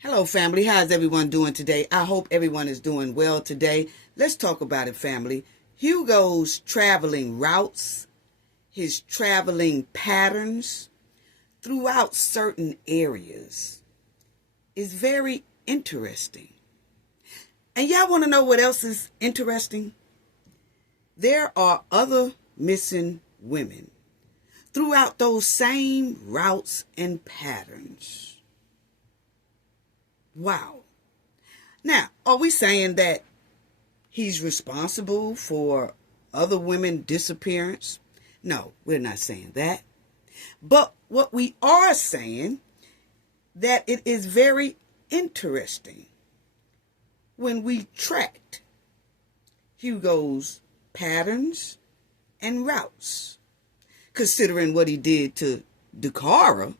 Hello, family. How's everyone doing today? I hope everyone is doing well today. Let's talk about it, family. Hugo's traveling routes, his traveling patterns throughout certain areas is very interesting. And y'all want to know what else is interesting? There are other missing women throughout those same routes and patterns. Wow. Now, are we saying that he's responsible for other women's disappearance? No, we're not saying that. But what we are saying, that it is very interesting when we tracked Hugo's patterns and routes. Considering what he did to Dacara,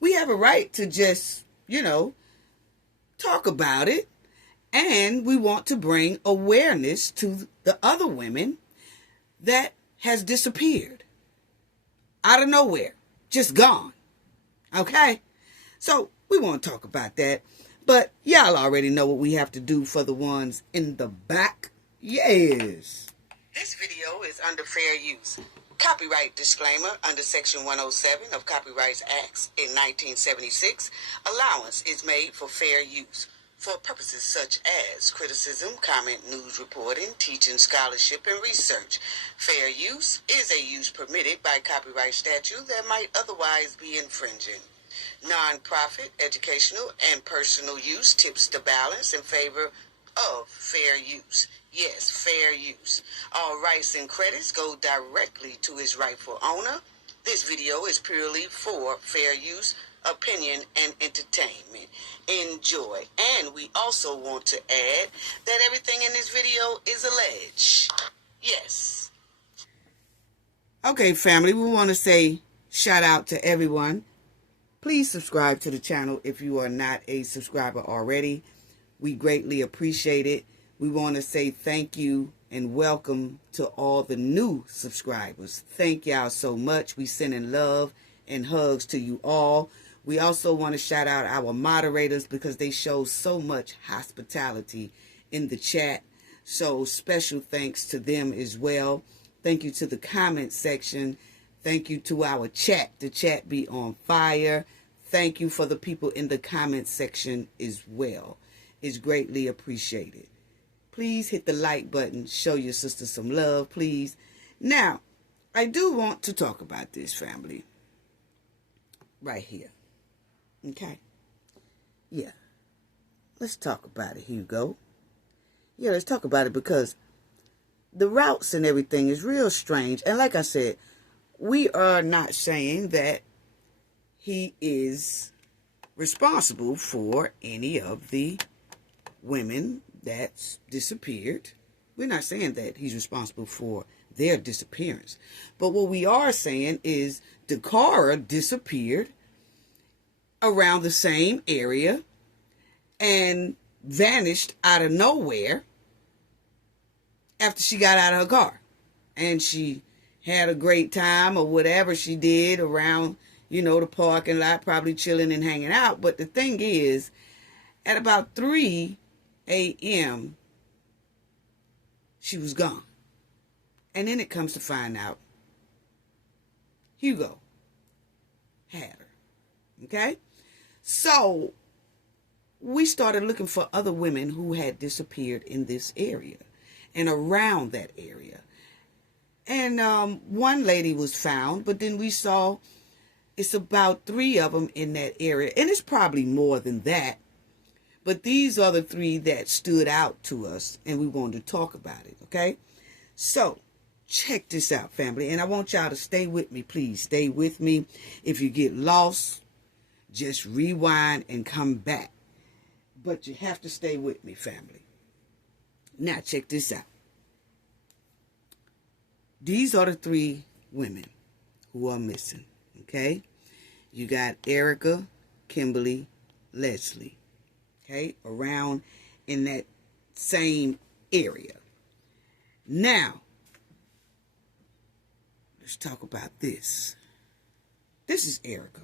we have a right to just, talk about it. And we want to bring awareness to the other women that has disappeared out of nowhere, just gone. Okay? So we want to talk about that. But y'all already know what we have to do for the ones in the back. Yes. This video is under fair use. Copyright disclaimer under Section 107 of Copyright Acts in 1976. Allowance is made for fair use for purposes such as criticism, comment, news reporting, teaching, scholarship, and research. Fair use is a use permitted by copyright statute that might otherwise be infringing. Non-profit, educational, and personal use tips the balance in favor of fair use. Yes, fair use. All rights and credits go directly to its rightful owner. This video is purely for fair use, opinion, and entertainment. Enjoy. And we also want to add that everything in this video is alleged. Yes. Okay, family, we want to say shout out to everyone. Please subscribe to the channel if you are not a subscriber already. We greatly appreciate it. We want to say thank you and welcome to all the new subscribers. Thank y'all so much. We sending love and hugs to you all. We also want to shout out our moderators because they show so much hospitality in the chat. So special thanks to them as well. Thank you to the comment section. Thank you to our chat. The chat be on fire. Thank you for the people in the comment section as well. It's greatly appreciated. Please hit the like button. Show your sister some love, please. Now, I do want to talk about this, family. Right here. Okay? Yeah. Let's talk about it, Hugo. Yeah, let's talk about it because the routes and everything is real strange. And like I said, we are not saying that he is responsible for any of the women that's disappeared. We're not saying that he's responsible for their disappearance. But what we are saying is Dacara disappeared around the same area and vanished out of nowhere after she got out of her car. And she had a great time or whatever she did around, the parking lot, probably chilling and hanging out. But the thing is, at about 3 a.m., she was gone. And then it comes to find out Hugo had her. Okay? So we started looking for other women who had disappeared in this area and around that area. And one lady was found, but then we saw it's about 3 of them in that area. And it's probably more than that. But these are the 3 that stood out to us, and we wanted to talk about it, okay? So, check this out, family. And I want y'all to stay with me, please. Stay with me. If you get lost, just rewind and come back. But you have to stay with me, family. Now, check this out. These are the 3 women who are missing, okay? You got Erica, Kimberly, Leslie. Okay, around in that same area. Now, let's talk about this. This is Erica.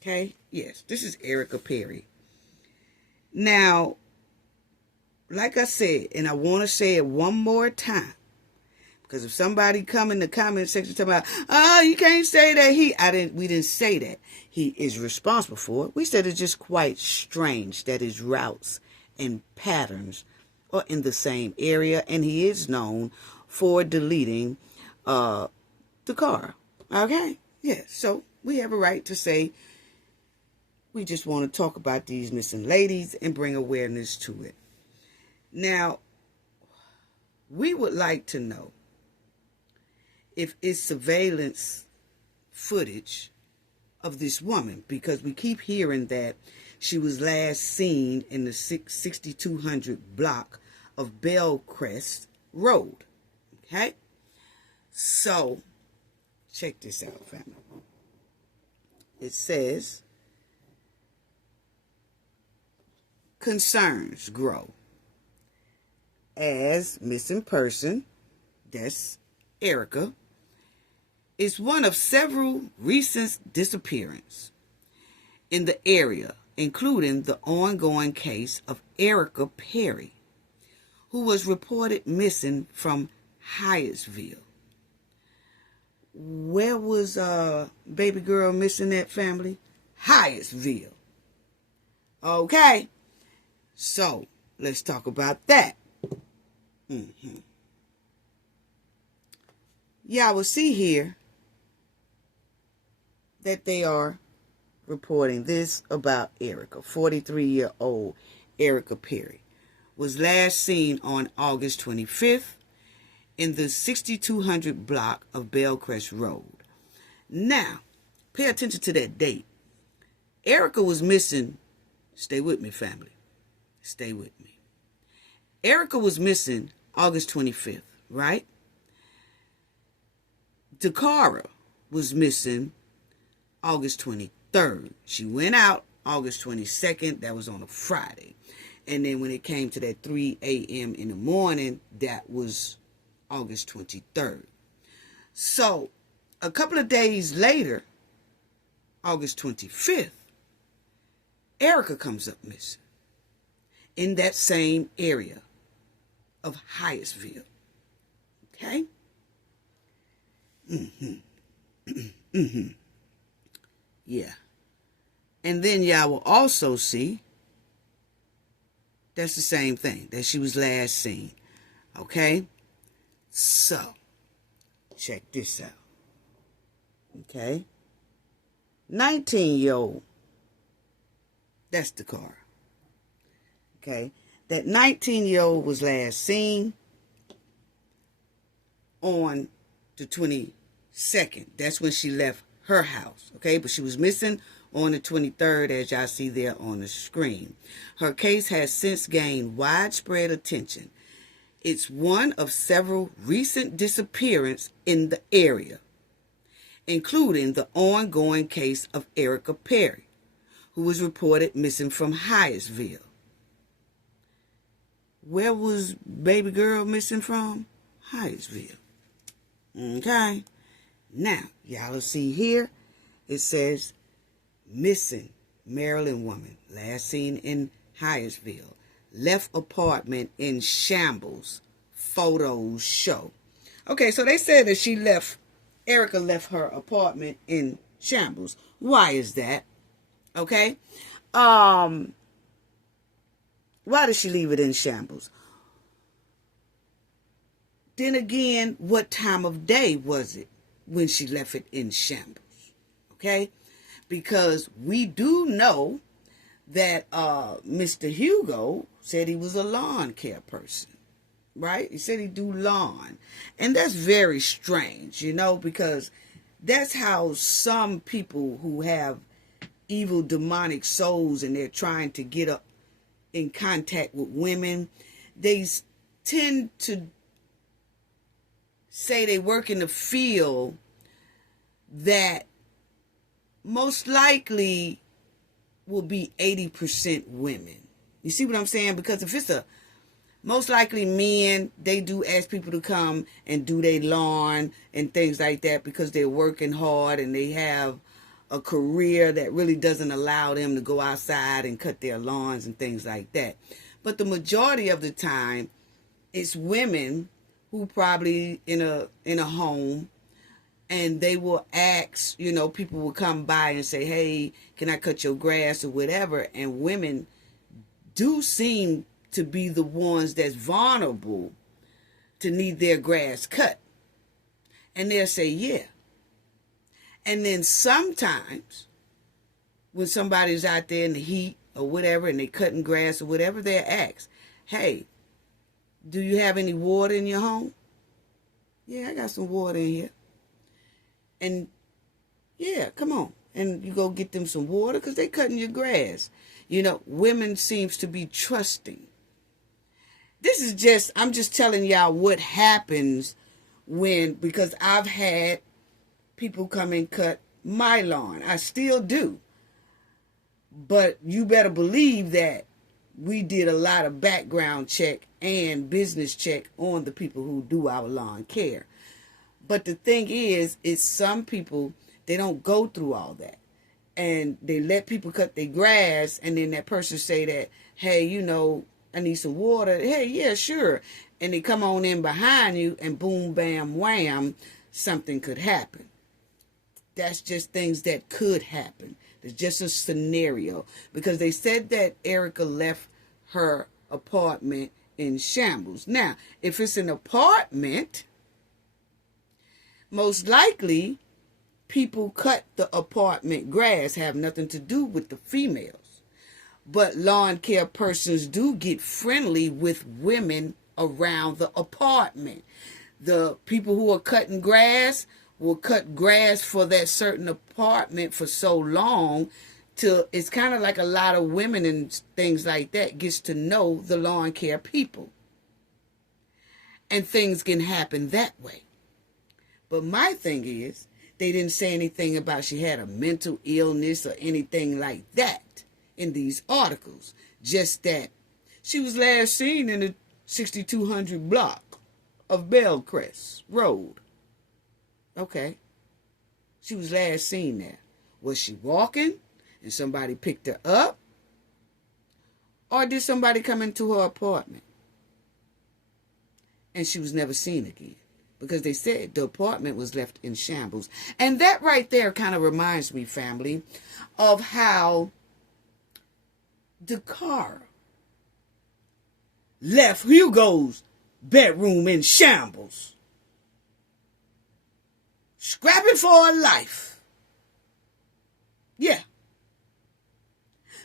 Okay, yes, this is Erica Perry. Now, like I said, and I want to say it one more time, because if somebody come in the comment section talking about, oh, you can't say that we didn't say that. He is responsible for it. We said it's just quite strange that his routes and patterns are in the same area, and he is known for deleting Dacara. Okay? Yeah, so we have a right to say we just want to talk about these missing ladies and bring awareness to it. Now, we would like to know if it's surveillance footage of this woman, because we keep hearing that she was last seen in the 6200 block of Bellcrest Road. Okay? So, check this out, family. It says, concerns grow as missing person, that's Erica, is one of several recent disappearances in the area, including the ongoing case of Erica Perry, who was reported missing from Hyattsville. Where was baby girl missing at, family? Hyattsville. Okay, so let's talk about that. Y'all will see here that they are reporting this about Erica. 43-year-old Erica Perry was last seen on August 25th in the 6200 block of Bellcrest Road. Now, pay attention to that date. Erica was missing. Stay with me, family. Stay with me. Erica was missing August 25th, right? Dacara was missing August 23rd. She went out August 22nd. That was on a Friday. And then when it came to that 3 a.m. in the morning, that was August 23rd. So, a couple of days later, August 25th, Erica comes up missing in that same area of Hyattsville. Okay? Yeah. And then y'all will also see that's the same thing, that she was last seen. Okay? So, check this out. Okay? 19-year-old. That's the car. Okay? That 19-year-old was last seen on the 22nd. That's when she left her house. Okay? But she was missing on the 23rd, as y'all see there on the screen. Her case has since gained widespread attention. It's one of several recent disappearances in the area, including the ongoing case of Erica Perry, who was reported missing from Hyattsville. Where was baby girl missing from? Hyattsville. Okay. Now, y'all will see here, it says, missing Maryland woman, last seen in Hyattsville, left apartment in shambles, photos show. Okay, so they said that Erica left her apartment in shambles. Why is that? Okay. Why did she leave it in shambles? Then again, what time of day was it when she left it in shambles? Okay? Because we do know that Mr. Hugo said he was a lawn care person, right? He said he do lawn. And that's very strange, because that's how some people who have evil demonic souls and they're trying to get up in contact with women, they tend to say they work in the field that most likely will be 80% women. You see what I'm saying? Because if it's most likely men, they do ask people to come and do their lawn and things like that because they're working hard and they have a career that really doesn't allow them to go outside and cut their lawns and things like that. But the majority of the time, it's women who probably in a home, and they will ask, people will come by and say, hey, can I cut your grass or whatever? And women do seem to be the ones that's vulnerable to need their grass cut. And they'll say, yeah. And then sometimes when somebody's out there in the heat or whatever and they cutting grass or whatever, they'll ask, hey, do you have any water in your home? Yeah, I got some water in here. And yeah, come on. And you go get them some water because they cutting your grass. Women seems to be trusting. I'm just telling y'all what happens because I've had people come and cut my lawn. I still do. But you better believe that we did a lot of background check and business check on the people who do our lawn care. But the thing is some people, they don't go through all that. And they let people cut their grass, and then that person say that, hey, I need some water. Hey, yeah, sure. And they come on in behind you, and boom, bam, wham, something could happen. That's just things that could happen. It's just a scenario. Because they said that Erica left her apartment in shambles. Now, if it's an apartment, most likely people cut the apartment grass, have nothing to do with the females. But lawn care persons do get friendly with women around the apartment. The people who are cutting grass will cut grass for that certain apartment for so long till it's kind of like a lot of women and things like that gets to know the lawn care people. And things can happen that way. But my thing is, they didn't say anything about she had a mental illness or anything like that in these articles. Just that she was last seen in the 6200 block of Bellcrest Road. Okay. She was last seen there. Was she walking and somebody picked her up? Or did somebody come into her apartment? And she was never seen again. Because they said the apartment was left in shambles. And that right there kind of reminds me, family, of how Dacara left Hugo's bedroom in shambles. Scrapping for her life. Yeah.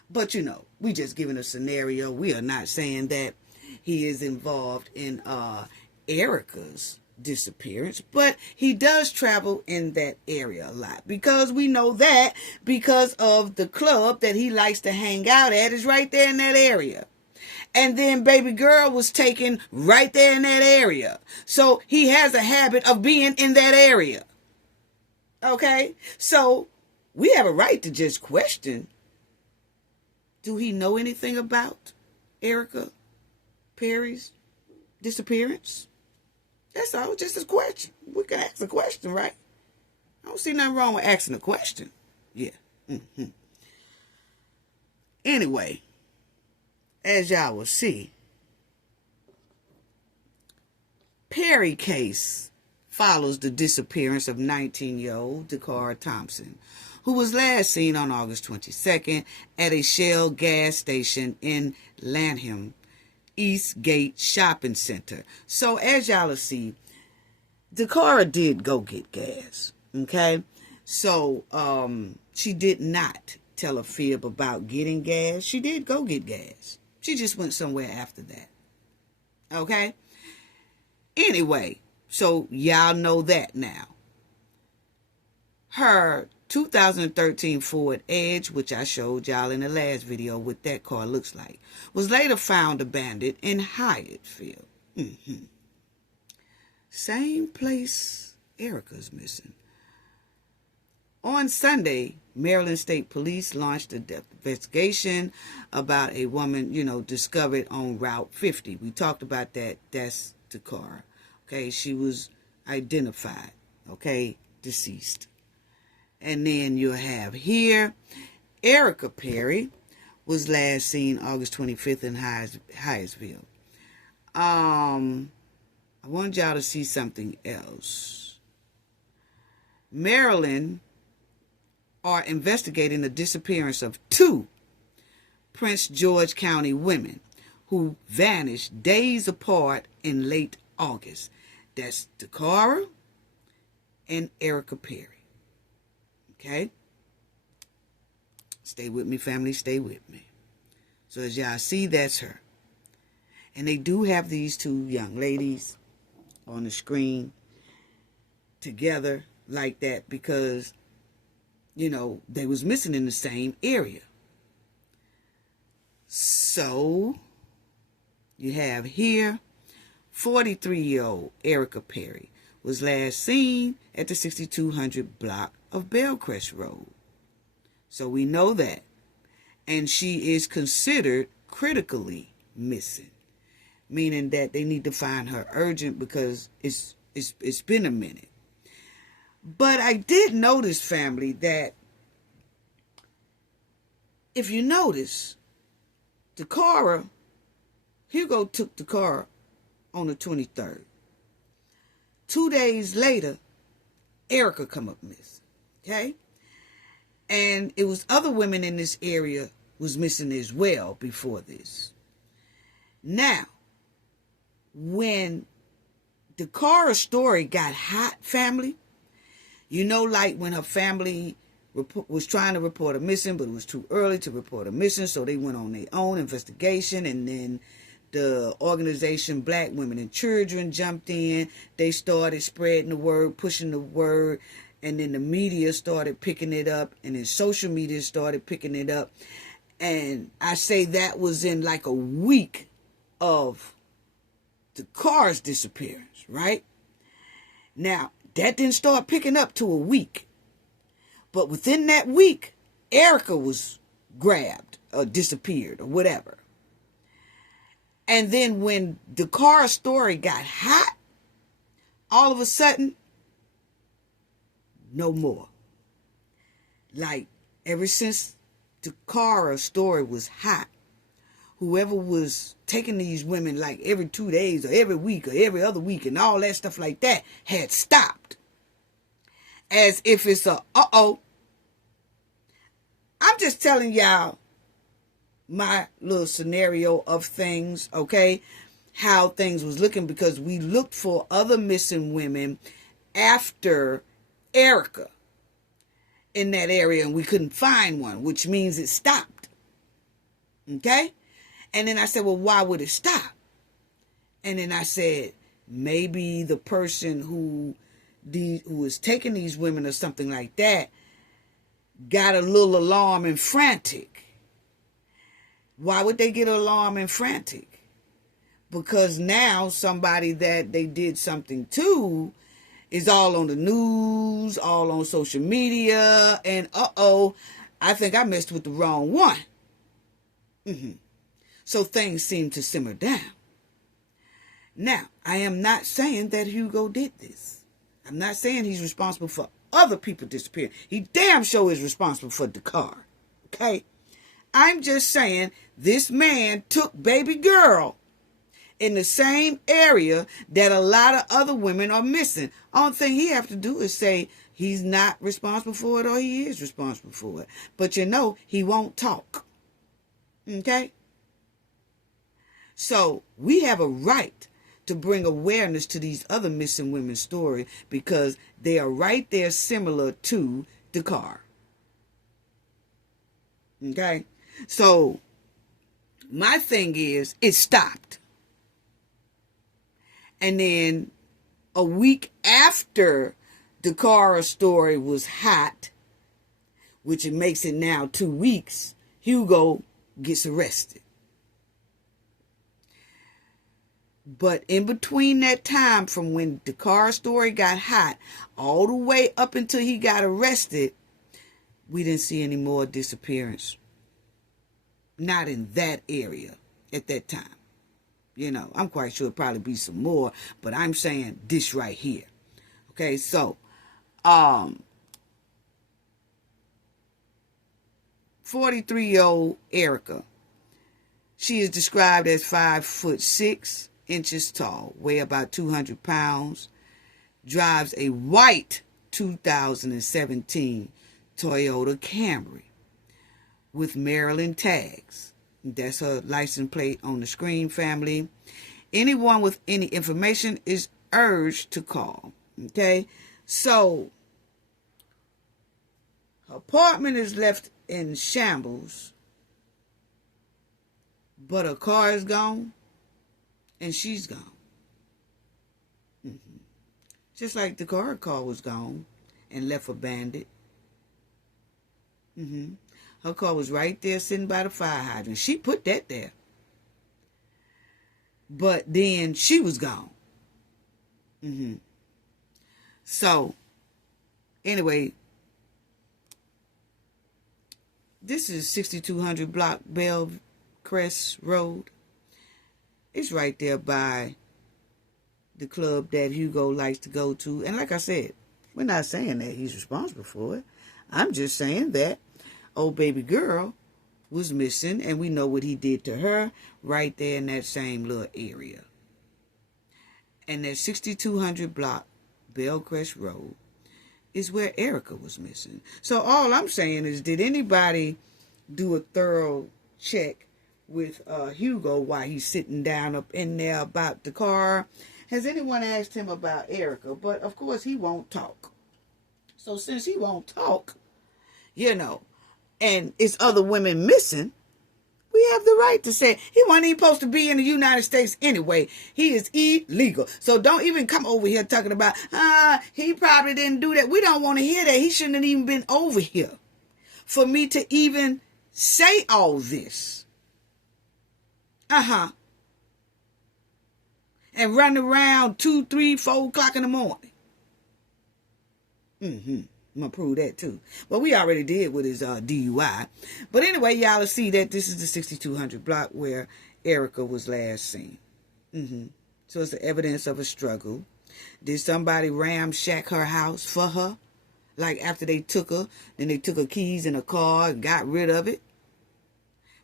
But we just giving a scenario. We are not saying that he is involved in Erica's disappearance, but he does travel in that area a lot, because we know that because of the club that he likes to hang out at is right there in that area. And then baby girl was taken right there in that area. So he has a habit of being in that area. Okay? So we have a right to just question, do he know anything about Erica Perry's disappearance? That's all, just a question. We can ask a question, right? I don't see nothing wrong with asking a question. Yeah. Mm-hmm. Anyway, as y'all will see, Perry case follows the disappearance of 19-year-old Dacara Thompson, who was last seen on August 22nd at a Shell gas station in Lanham Eastgate Shopping Center. So as y'all will see, Dacara did go get gas. Okay? So she did not tell a fib about getting gas. She did go get gas. She just went somewhere after that. Okay? Anyway, so y'all know that now. Her 2013 Ford Edge, which I showed y'all in the last video what that car looks like, was later found abandoned in Hyattsville. Mm-hmm. Same place Erica's missing. On Sunday, Maryland State Police launched an investigation about a woman, discovered on Route 50. We talked about that. That's Dacara. Okay, she was identified. Okay, deceased. And then you'll have here, Erica Perry was last seen August 25th in Hyattsville. I want y'all to see something else. Maryland are investigating the disappearance of 2 Prince George County women who vanished days apart in late August. That's Dacara and Erica Perry. Okay? Stay with me, family. Stay with me. So as y'all see, that's her. And they do have these 2 young ladies on the screen together like that because, you know, they was missing in the same area. So you have here 43-year-old Erica Perry was last seen at the 6200 block of Bellcrest Road. So we know that. And she is considered critically missing, meaning that they need to find her urgent because it's been a minute. But I did notice, family, that if you notice, Hugo took Dacara on the 23rd. 2 days later, Erica come up missing. Okay? And it was other women in this area was missing as well before this. Now, when Dacara's story got hot, family, you know, like when her family was trying to report her missing, but it was too early to report her missing, so they went on their own investigation, and then the organization Black Women and Children jumped in. They started spreading the word, pushing the word, and then the media started picking it up, and then social media started picking it up. And I say that was in like a week of Dacara's disappearance, right? Now, that didn't start picking up to a week. But within that week, Erica was grabbed or disappeared or whatever. And then when Dacara's story got hot, all of a sudden, no more. Like, ever since Dacara's story was hot, whoever was taking these women like every 2 days or every week or every other week and all that stuff like that had stopped. As if it's uh-oh. I'm just telling y'all my little scenario of things, okay? How things was looking, because we looked for other missing women after Erica in that area and we couldn't find one, which means it stopped. Okay? And then I said, well, why would it stop? And then I said, maybe the person who was taking these women or something like that got a little alarmed and frantic. Why would they get alarmed and frantic? Because now somebody that they did something to is all on the news, all on social media, and I think I messed with the wrong one. So things seem to simmer down. Now, I am not saying that Hugo did this. I'm not saying he's responsible for other people disappearing. He damn sure is responsible for Dacara. Okay? I'm just saying this man took baby girl in the same area that a lot of other women are missing. Only thing he have to do is say he's not responsible for it or he is responsible for it. But you know, he won't talk. Okay? So we have a right to bring awareness to these other missing women's stories because they are right there similar to Dacara. Okay? So my thing is, it stopped. And then a week after Dacara's story was hot, which it makes it now 2 weeks, Hugo gets arrested. But in between that time from when Dacara's story got hot all the way up until he got arrested, we didn't see any more disappearance. Not in that area at that time. You know, I'm quite sure it'll probably be some more, but I'm saying this right here. Okay, so, 43-year-old Erica. She is described as 5'6" tall, weigh about 200 pounds, drives a white 2017 Toyota Camry with Maryland tags. That's her license plate on the screen, family. Anyone with any information is urged to call. Okay? So, her apartment is left in shambles, but her car is gone, and she's gone. Just like the car was gone and left abandoned. Her car was right there sitting by the fire hydrant. She put that there. But then she was gone. So, anyway, this is 6200 block Bellcrest Road. It's right there by the club that Hugo likes to go to. And like I said, we're not saying that he's responsible for it. I'm just saying that old baby girl was missing, and we know what he did to her right there in that same little area. And that 6200 block Bellcrest Road is where Erica was missing. So all I'm saying is, did anybody do a thorough check with Hugo while he's sitting down up in there about the car? Has anyone asked him about Erica? But of course he won't talk. So since he won't talk, and it's other women missing, we have the right to say he wasn't even supposed to be in the United States anyway. He is illegal. So don't even come over here talking about, he probably didn't do that. We don't want to hear that. He shouldn't have even been over here for me to even say all this. And run around 2, 3, 4 o'clock in the morning. I'm going to prove that too. Well, we already did with his DUI. But anyway, y'all will see that this is the 6200 block where Erica was last seen. So it's the evidence of a struggle. Did somebody ramshack her house for her? Like after they took her, then they took her keys in a car and got rid of it.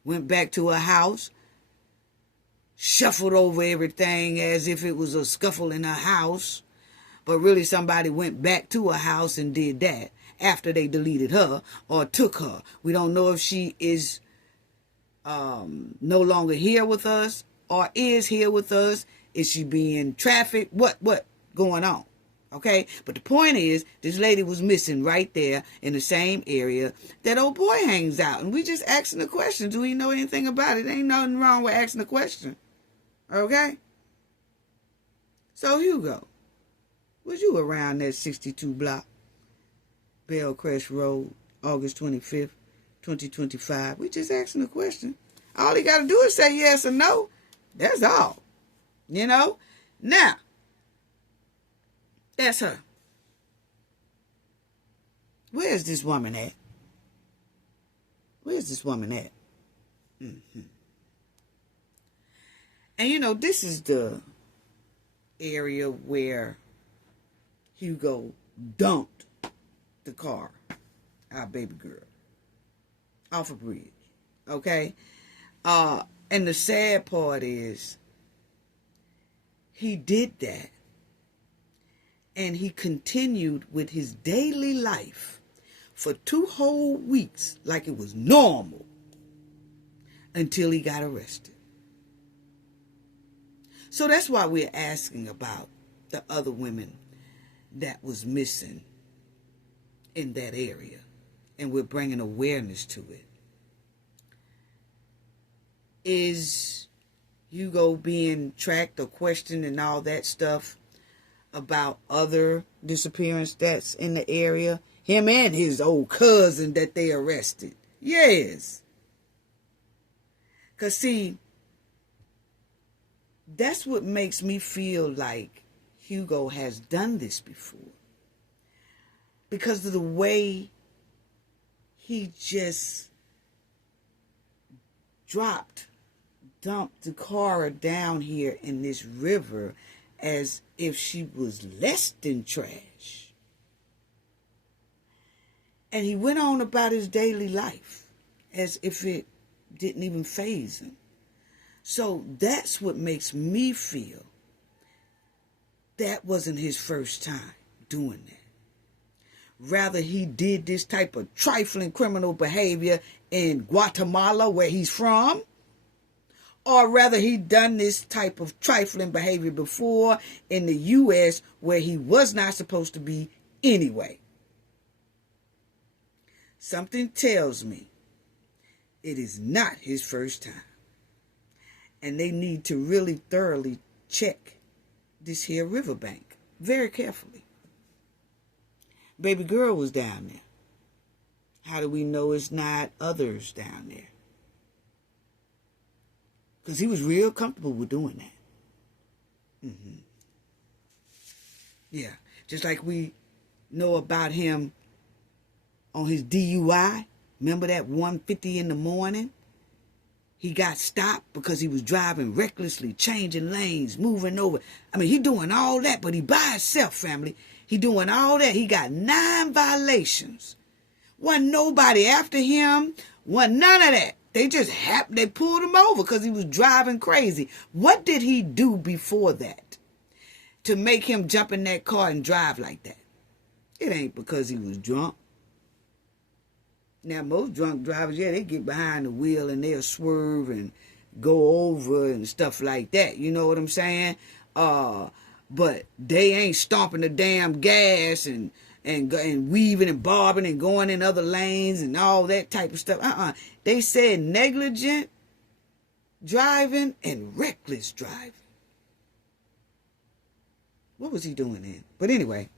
Went back to her house. Shuffled over everything as if it was a scuffle in her house. But really somebody went back to her house and did that after they deleted her or took her. We don't know if she is no longer here with us or is here with us. Is she being trafficked? What going on? Okay? But the point is, this lady was missing right there in the same area that old boy hangs out. And we just asking the question. Do we know anything about it? Ain't nothing wrong with asking the question. Okay? So, Hugo, was you around that 62 block, Bellcrest Road, August 25th, 2025? We just asking a question. All he got to do is say yes or no. That's all. Now, that's her. Where's this woman at? Where's this woman at? And this is the area where Hugo dumped the car, our baby girl, off a bridge. Okay? And the sad part is, he did that, and he continued with his daily life for 2 whole weeks like it was normal until he got arrested. So that's why we're asking about the other women that was missing in that area. And we're bringing awareness to it. Is Hugo being tracked or questioned and all that stuff about other disappearance that's in the area? Him and his old cousin that they arrested. Yes. Because see, that's what makes me feel like Hugo has done this before. Because of the way he just dumped Dacara down here in this river as if she was less than trash. And he went on about his daily life. as if it didn't even faze him. So that's what makes me feel that wasn't his first time doing that. Rather, he did this type of trifling criminal behavior in Guatemala, where he's from, or rather he done this type of trifling behavior before in the U.S. where he was not supposed to be anyway. Something tells me it is not his first time. And they need to really thoroughly check this here riverbank very carefully. Baby girl was down there. How do we know it's not others down there? Because he was real comfortable with doing that. Yeah. Just like we know about him on his DUI. Remember that 1:50 in the morning? He got stopped because he was driving recklessly, changing lanes, moving over. I mean, he doing all that, but he by himself, family. He doing all that. He got 9 violations. Wasn't nobody after him. Wasn't none of that. They just they pulled him over because he was driving crazy. What did he do before that to make him jump in that car and drive like that? It ain't because he was drunk. Now, most drunk drivers, yeah, they get behind the wheel and they'll swerve and go over and stuff like that. You know what I'm saying? But they ain't stomping the damn gas and weaving and bobbing and going in other lanes and all that type of stuff. They said negligent driving and reckless driving. What was he doing then? But anyway,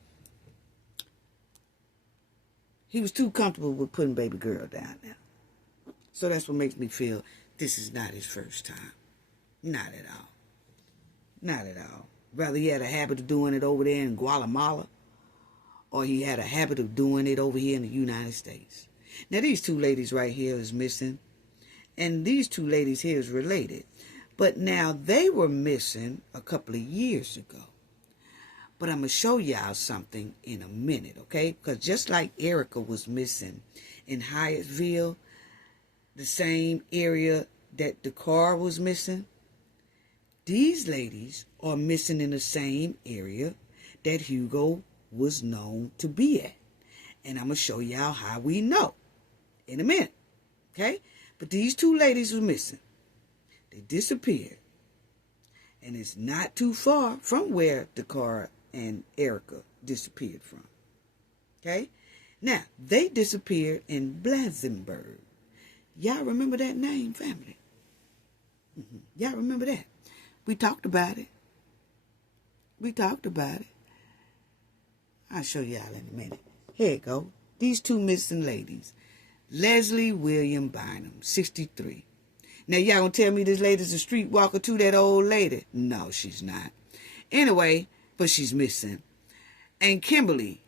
he was too comfortable with putting baby girl down there. So that's what makes me feel this is not his first time. Not at all. Not at all. Rather, he had a habit of doing it over there in Guatemala, or he had a habit of doing it over here in the United States. Now, these two ladies right here is missing, and these two ladies here is related. But now, they were missing a couple of years ago. But I'm going to show y'all something in a minute, okay? Because just like Erica was missing in Hyattsville, the same area that Dacara was missing, these ladies are missing in the same area that Hugo was known to be at. And I'm going to show y'all how we know in a minute, okay? But these two ladies were missing. They disappeared. And it's not too far from where Dacara and Erica disappeared from. Okay? Now, they disappeared in Blankenburg. Y'all remember that name, family? Y'all remember that? We talked about it. We talked about it. I'll show y'all in a minute. Here you go. These two missing ladies. Leslie William Bynum, 63. Now, y'all gonna tell me this lady's a streetwalker too, that old lady? No, she's not. Anyway, but she's missing. And Kimberly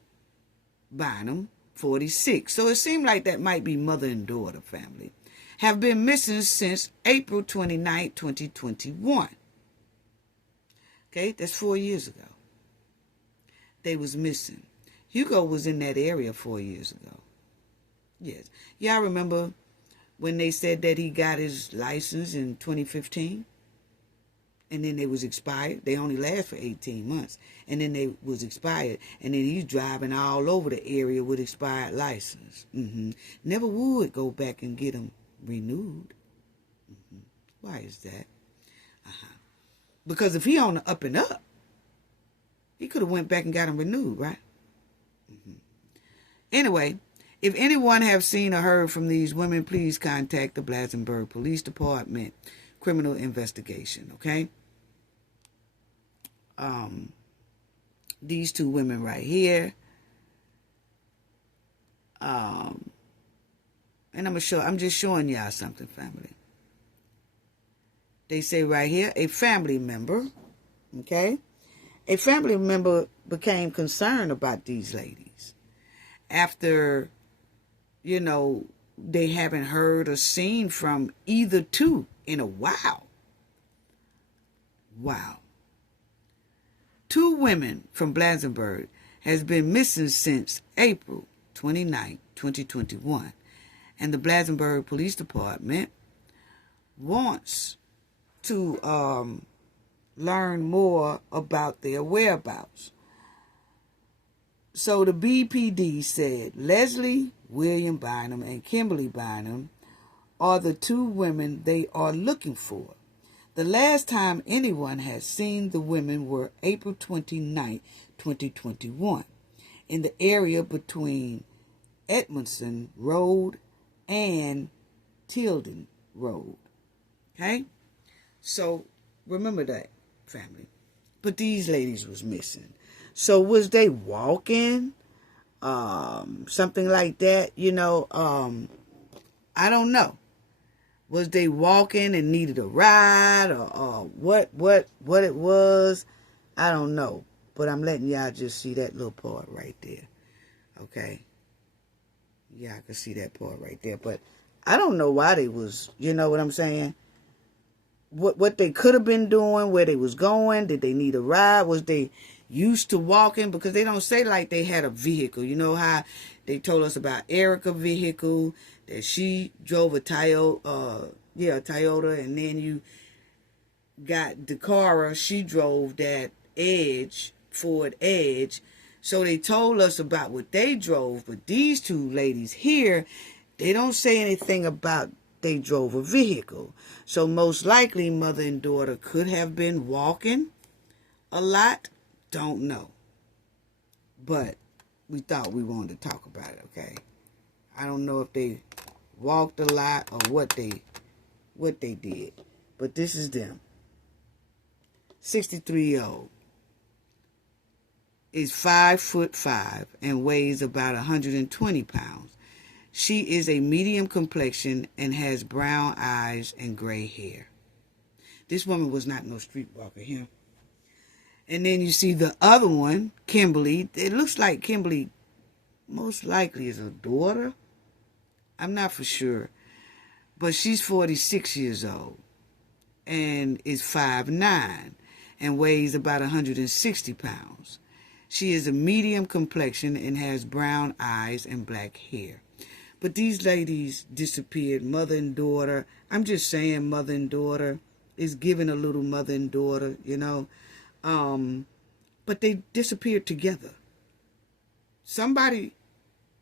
Bynum, 46. So it seemed like that might be mother and daughter family. Have been missing since April 29, 2021. Okay, that's 4 years ago. They was missing. Hugo was in that area 4 years ago. Yes. Y'all remember when they said that he got his license in 2015? And then they was expired. They only last for 18 months. And then they was expired. And then he's driving all over the area with expired license. Never would go back and get them renewed. Why is that? Because if he on the up and up, he could have went back and got them renewed, right? Anyway, if anyone have seen or heard from these women, please contact the Blankenburg Police Department Criminal Investigation, okay? These two women right here. And I'm just showing y'all something, family. They say right here, a family member, okay? A family member became concerned about these ladies after, you know, they haven't heard or seen from either two in a while. Wow. 2 women from Blankenburg has been missing since April 29, 2021. And the Blasingburg Police Department wants to learn more about their whereabouts. So the BPD said Leslie William Bynum and Kimberly Bynum are the two women they are looking for. The last time anyone had seen the women were April 29, 2021, in the area between Edmondson Road and Tilden Road. Okay? So remember that, family. But these ladies was missing. So was they walking? Something like that, I don't know. Was they walking and needed a ride, or what it was? I don't know. But I'm letting y'all just see that little part right there. Okay? Yeah, I can see that part right there. But I don't know why they was, you know what I'm saying? What they could have been doing, where they was going, did they need a ride? Was they used to walking? Because they don't say like they had a vehicle. You know how they told us about Erica's vehicle, that she drove a Toyota, and then you got Dacara, she drove that Ford Edge. So they told us about what they drove, but these two ladies here, they don't say anything about they drove a vehicle. So most likely mother and daughter could have been walking a lot. Don't know. But we thought we wanted to talk about it, okay? I don't know if they walked a lot or what they did. But this is them. 63-year-old. Is 5'5" and weighs about 120 pounds. She is a medium complexion and has brown eyes and gray hair. This woman was not no streetwalker here. And then you see the other one, Kimberly. It looks like Kimberly most likely is a daughter. I'm not for sure. But she's 46 years old and is 5'9" and weighs about 160 pounds. She is a medium complexion and has brown eyes and black hair. But these ladies disappeared, mother and daughter. I'm just saying mother and daughter is giving a little mother and daughter, But they disappeared together. Somebody,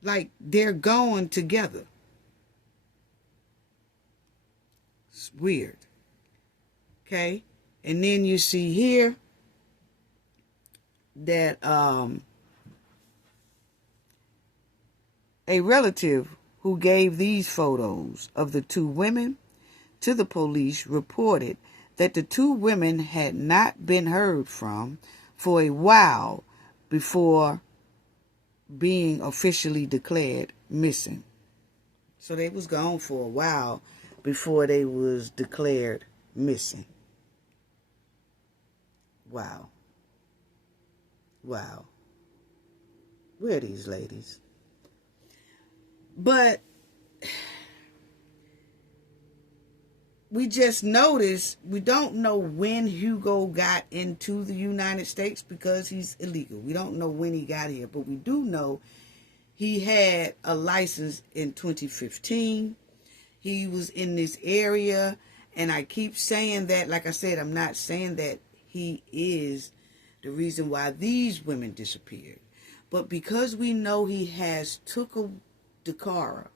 like, they're going together. It's weird. Okay? And then you see here that a relative who gave these photos of the two women to the police reported that the two women had not been heard from for a while before being officially declared missing. So they was gone for a while before they was declared missing. Wow. Wow. Where are these ladies? But we just noticed, we don't know when Hugo got into the United States because he's illegal. We don't know when he got here, but we do know he had a license in 2015. He was in this area, and I keep saying that, like I said, I'm not saying that he is the reason why these women disappeared. But because we know he has took a Dacara,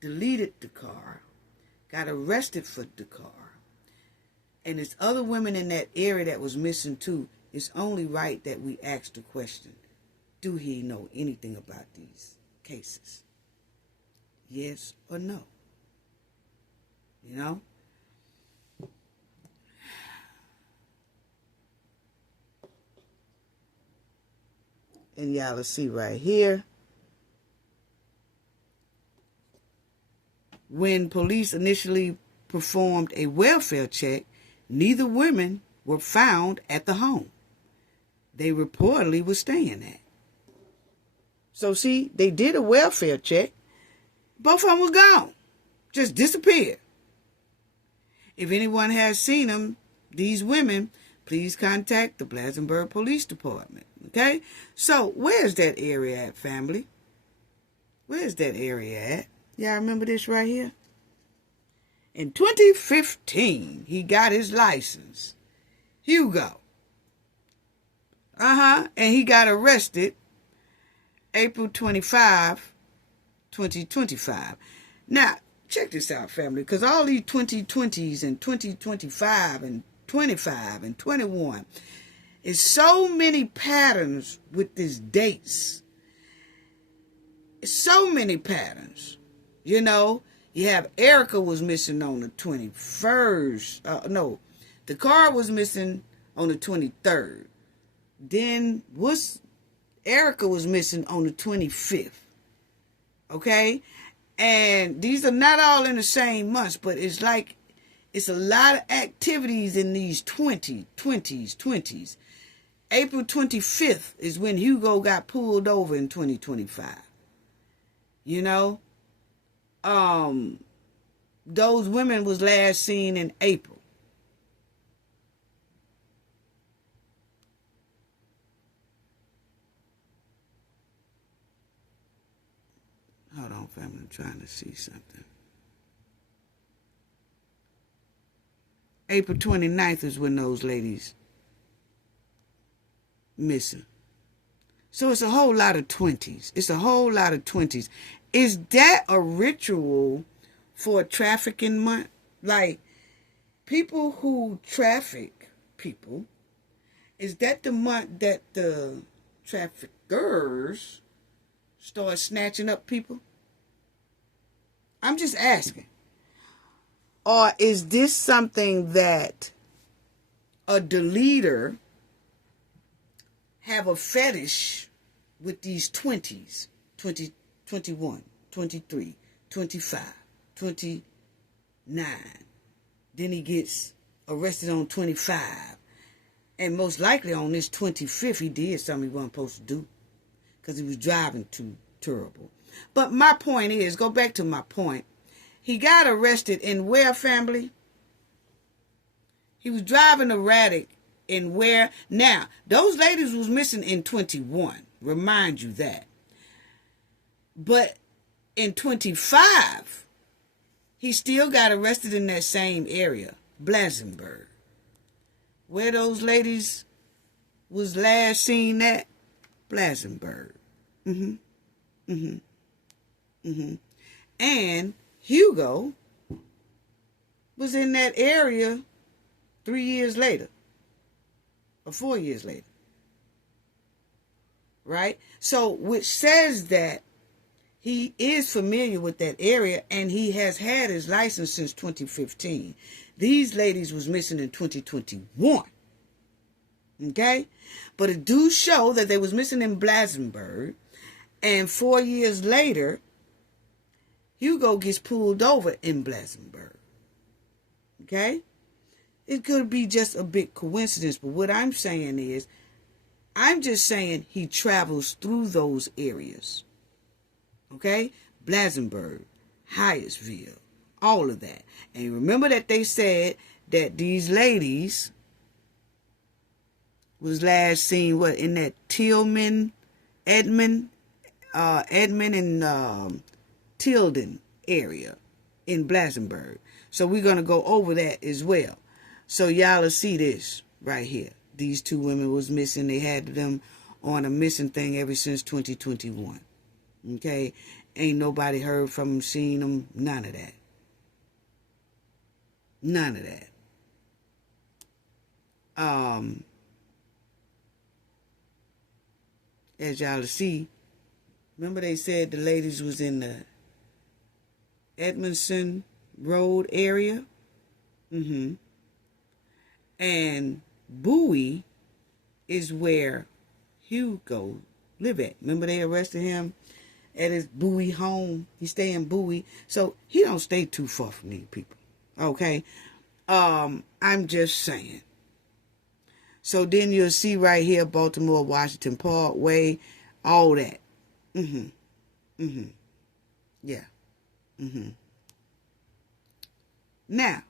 deleted Dacara, got arrested for Dacara, and there's other women in that area that was missing too, it's only right that we ask the question, do he know anything about these cases? Yes or no? And y'all will see right here, when police initially performed a welfare check, neither women were found at the home they reportedly were staying at. So see, they did a welfare check. Both of them was gone. Just disappeared. If anyone has seen them, these women, please contact the Blasingburg Police Department. Okay? So, where's that area at, family? Where's that area at? Y'all remember this right here? In 2015, he got his license. Hugo. And he got arrested April 25, 2025. Now, check this out, family, because all these 2020s and 2025 and 25 and 21 is so many patterns with these dates. It's so many patterns. You know, you have Erica was missing on the 21st. No, the car was missing on the 23rd. Then Erica was missing on the 25th. Okay? And these are not all in the same months, but it's like it's a lot of activities in these 20s. April 25th is when Hugo got pulled over in 2025. You know? Those women was last seen in April. Hold on, family. I'm trying to see something. April 29th is when those ladies missing. So it's a whole lot of 20s. It's a whole lot of 20s. Is that a ritual for a trafficking month? Like, people who traffic people, is that the month that the traffickers start snatching up people? I'm just asking. Or is this something that a deleter have a fetish with these 20s? 20, 21, 23, 25, 29. Then he gets arrested on 25. And most likely on this 25th, he did something he wasn't supposed to do. Because he was driving too terrible. But my point is, go back to my point. He got arrested in where, family? He was driving erratic in where? Now, those ladies was missing in 21. Remind you that. But in 25, he still got arrested in that same area, Blasingburg. Where those ladies was last seen at? Blasingburg. And Hugo was in that area 3 years later. Or 4 years later. Right? So, which says that he is familiar with that area and he has had his license since 2015. These ladies was missing in 2021. Okay? But it do show that they was missing in Blasingburg. And 4 years later, Hugo gets pulled over in Blasingburg. Okay? It could be just a big coincidence. But what I'm saying is, I'm just saying he travels through those areas. Okay? Blasingburg, Hyattsville, all of that. And remember that they said that these ladies was last seen, in that Tillman, Edmond and Tilden area in Blasingburg. So we're going to go over that as well. So y'all will see this right here. These two women was missing. They had them on a missing thing ever since 2021. Okay? Ain't nobody heard from them, seen them, none of that. None of that. As y'all see, remember they said the ladies was in the Edmondson Road area? And Bowie is where Hugo live at. Remember they arrested him at his Bowie home? He stay in Bowie. So he don't stay too far from these people. Okay? I'm just saying. So then you'll see right here, Baltimore, Washington Parkway, all that. Yeah. Now,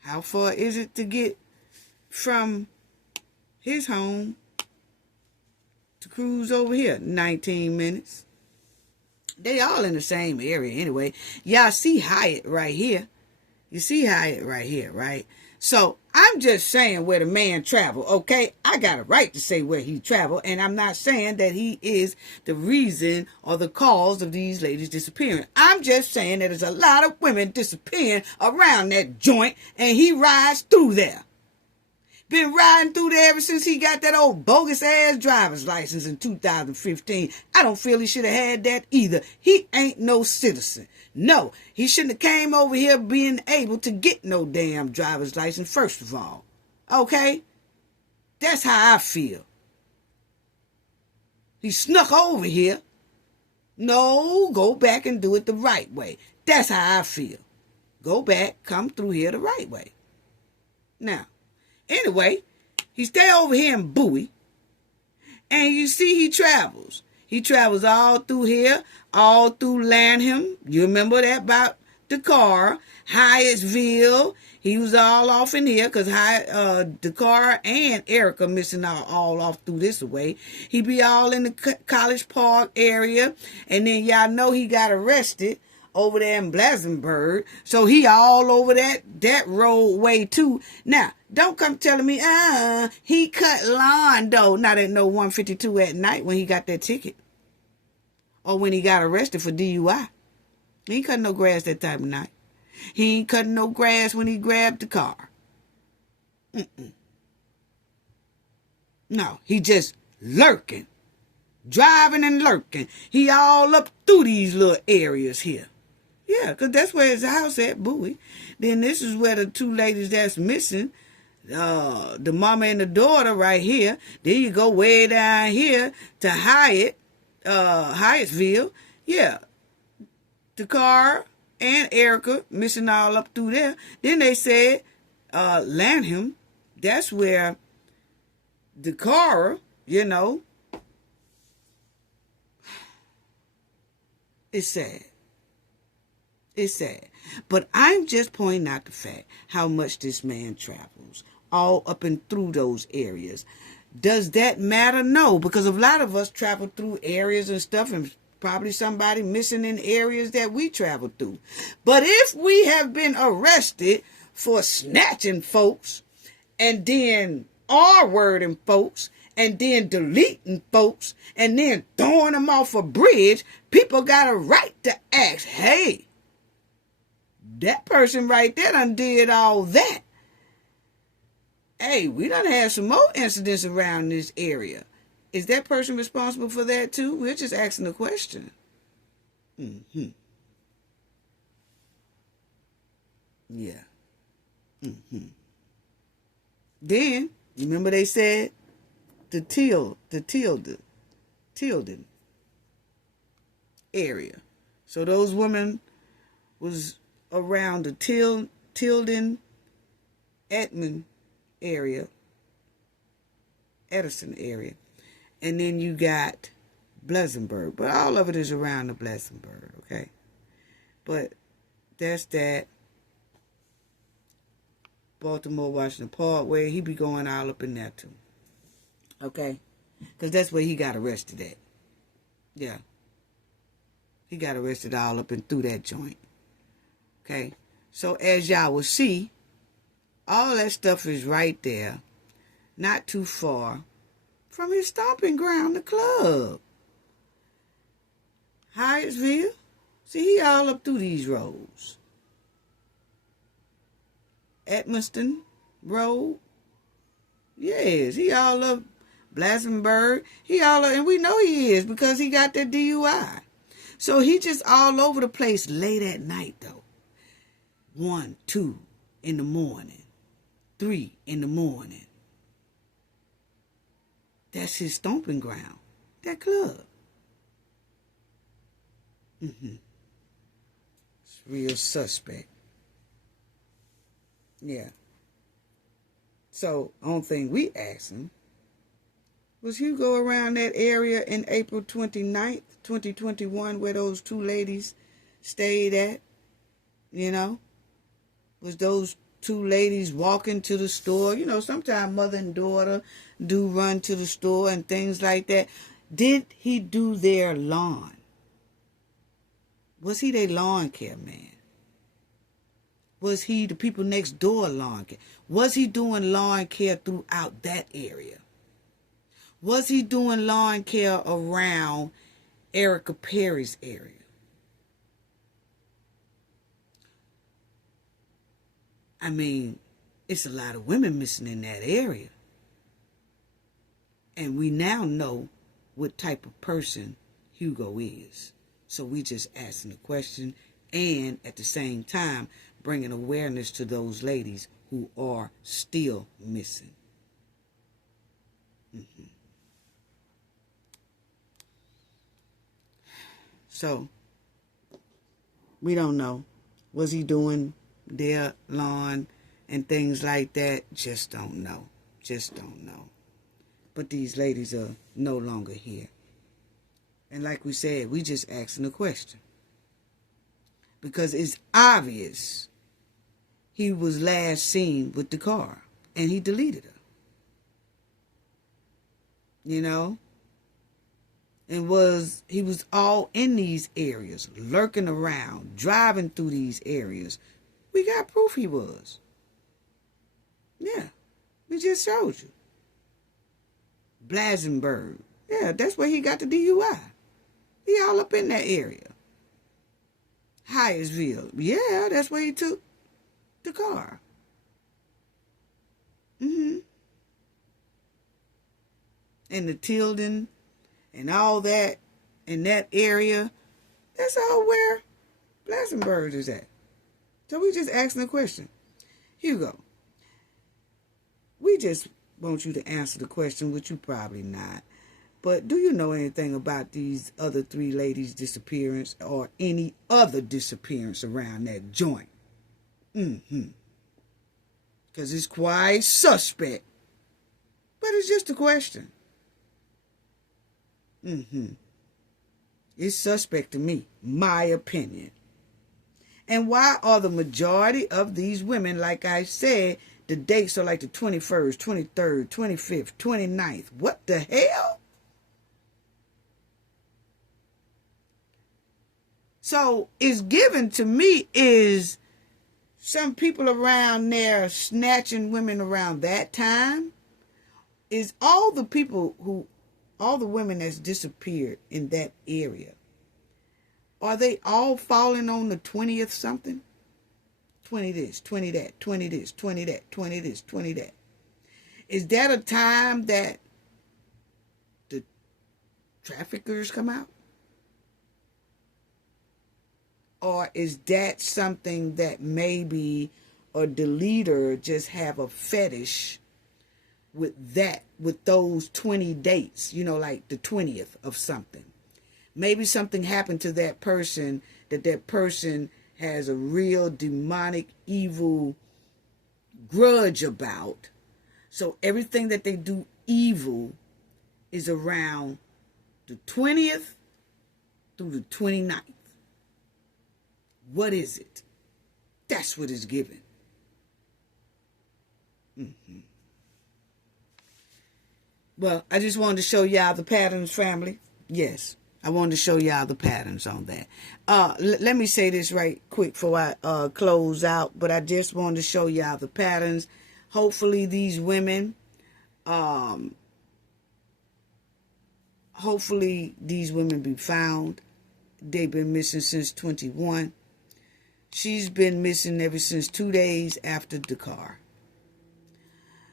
how far is it to get from his home to cruise over here? 19 minutes. They all in the same area anyway. Y'all see Hyatt right here. You see Hyatt right here, right? So I'm just saying where the man traveled, okay? I got a right to say where he traveled, and I'm not saying that he is the reason or the cause of these ladies disappearing. I'm just saying that there's a lot of women disappearing around that joint, and he rides through there. Been riding through there ever since he got that old bogus-ass driver's license in 2015. I don't feel he should have had that either. He ain't no citizen. No, he shouldn't have came over here being able to get no damn driver's license, first of all. Okay? That's how I feel. He snuck over here. No, go back and do it the right way. That's how I feel. Go back, come through here the right way. Now, anyway, he stay over here in Bowie, and you see he travels. He travels all through here, all through Lanham. You remember that about Dacara, Hyattsville. He was all off in here because Dacara and Erica missing all off through this way. He be all in the College Park area, and then y'all know he got arrested over there in Blasingburg. So he all over that roadway too. Now, don't come telling me, he cut lawn though. Not at no 152 at night when he got that ticket. Or when he got arrested for DUI. He ain't cutting no grass that time of night. He ain't cutting no grass when he grabbed the car. No, he just lurking. Driving and lurking. He all up through these little areas here. Yeah, because that's where his house at, Bowie. Then this is where the two ladies that's missing, the mama and the daughter right here. Then you go way down here to Hyattsville. Yeah, Dacara and Erica missing all up through there. Then they said Lanham, that's where Dacara, it's sad. It's sad. But I'm just pointing out the fact how much this man travels all up and through those areas. Does that matter? No, because a lot of us travel through areas and stuff, and probably somebody missing in areas that we travel through. But if we have been arrested for snatching folks and then R-wording folks and then deleting folks and then throwing them off a bridge, people got a right to ask, hey, that person right there done did all that. Hey, we done had some more incidents around this area. Is that person responsible for that too? We're just asking the question. Yeah. Then, remember they said the Tilden area. So those women was around the Tilden Edison area. And then you got Blasingburg. But all of it is around the Blasingburg, okay? But that's that. Baltimore, Washington Parkway. He be going all up in there too. Okay? Because that's where he got arrested at. Yeah. He got arrested all up and through that joint. Okay? So as y'all will see, all that stuff is right there. Not too far from his stomping ground, the club. Hyattsville. See, he all up through these roads. Edmonston Road. Yes, he all up Blasingburg. He all up, and we know he is because he got that DUI. So he just all over the place late at night, though. 1, 2 in the morning. 3 in the morning. That's his stomping ground. That club. It's real suspect. Yeah. So, only thing we asked him was Hugo around that area in April 29th, 2021, where those two ladies stayed at, Was those two ladies walking to the store? Sometimes mother and daughter do run to the store and things like that. Did he do their lawn? Was he their lawn care man? Was he the people next door lawn care? Was he doing lawn care throughout that area? Was he doing lawn care around Erica Perry's area? I mean, it's a lot of women missing in that area. And we now know what type of person Hugo is. So we just asking the question, and at the same time bringing awareness to those ladies who are still missing. So we don't know. Was he doing their lawn and things like that? Just don't know. Just don't know. But these ladies are no longer here. And like we said, we just asking a question. Because it's obvious he was last seen with the car. And he deleted her. You know? And he was all in these areas, lurking around, driving through these areas. We got proof he was. Yeah, we just showed you. Blasenberg. Yeah, that's where he got the DUI. He all up in that area. Hyattsville. Yeah, that's where he took the car. And the Tilden and all that in that area, that's all where Blasenberg is at. So we just asking a question. Hugo, we just want you to answer the question, which you probably not. But do you know anything about these other 3 ladies' disappearance or any other disappearance around that joint? Because it's quite suspect. But it's just a question. It's suspect to me, my opinion. And why are the majority of these women, like I said, the dates are like the 21st, 23rd, 25th, 29th? What the hell? So it's given to me is some people around there snatching women around that time. Is all the women that's disappeared in that area, are they all falling on the 20th something? 20 this, 20 that, 20 this, 20 that, 20 this, 20 that. Is that a time that the traffickers come out? Or is that something that maybe a deleter just have a fetish with those 20 dates, like the 20th of something? Maybe something happened to that person that person has a real demonic, evil grudge about. So everything that they do evil is around the 20th through the 29th. What is it? That's what it's given. Well, I just wanted to show y'all the patterns, family. Yes, I wanted to show y'all the patterns on that. Let me say this right quick before I close out, but I just wanted to show y'all the patterns. Hopefully these women, be found. They've been missing since 21. She's been missing ever since 2 days after Dacara.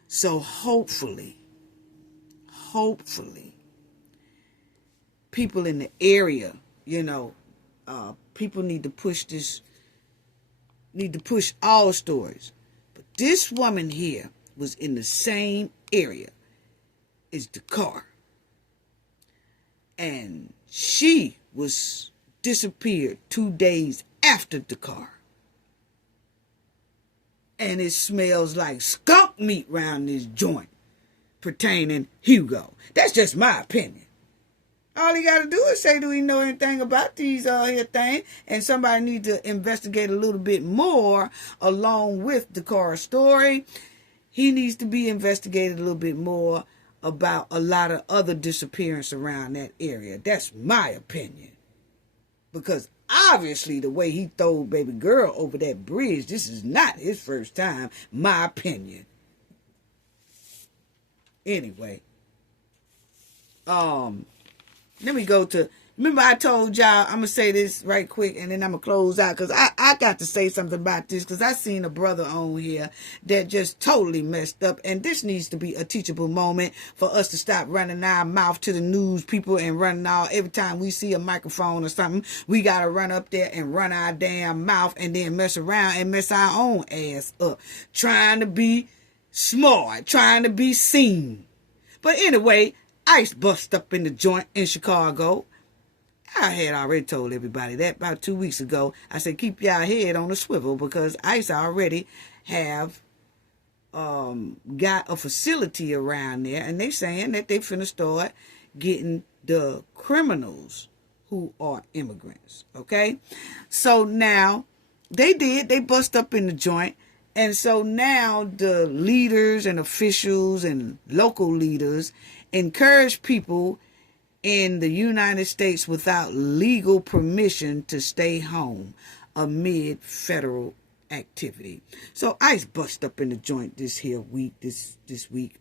So hopefully, people in the area, people need to push all stories. But this woman here was in the same area as Dacara. And she was disappeared 2 days after Dacara. And it smells like skunk meat around this joint pertaining Hugo. That's just my opinion. All he got to do is say, do he know anything about these here things? And somebody need to investigate a little bit more along with Dacara's story. He needs to be investigated a little bit more about a lot of other disappearances around that area. That's my opinion. Because obviously the way he threw baby girl over that bridge, this is not his first time, my opinion. Anyway, let me go to, remember I told y'all, I'm going to say this right quick and then I'm going to close out because I got to say something about this because I seen a brother on here that just totally messed up, and this needs to be a teachable moment for us to stop running our mouth to the news people and running out every time we see a microphone or something. We got to run up there and run our damn mouth and then mess around and mess our own ass up trying to be smart, trying to be seen. But anyway, ICE bust up in the joint in Chicago. I had already told everybody that about 2 weeks ago. I said, keep y'all head on the swivel because ICE already have got a facility around there, and they saying that they finna start getting the criminals who are immigrants, okay? So now, they bust up in the joint, and so now the leaders and officials and local leaders encourage people in the United States without legal permission to stay home amid federal activity. So ICE bust up in the joint this week,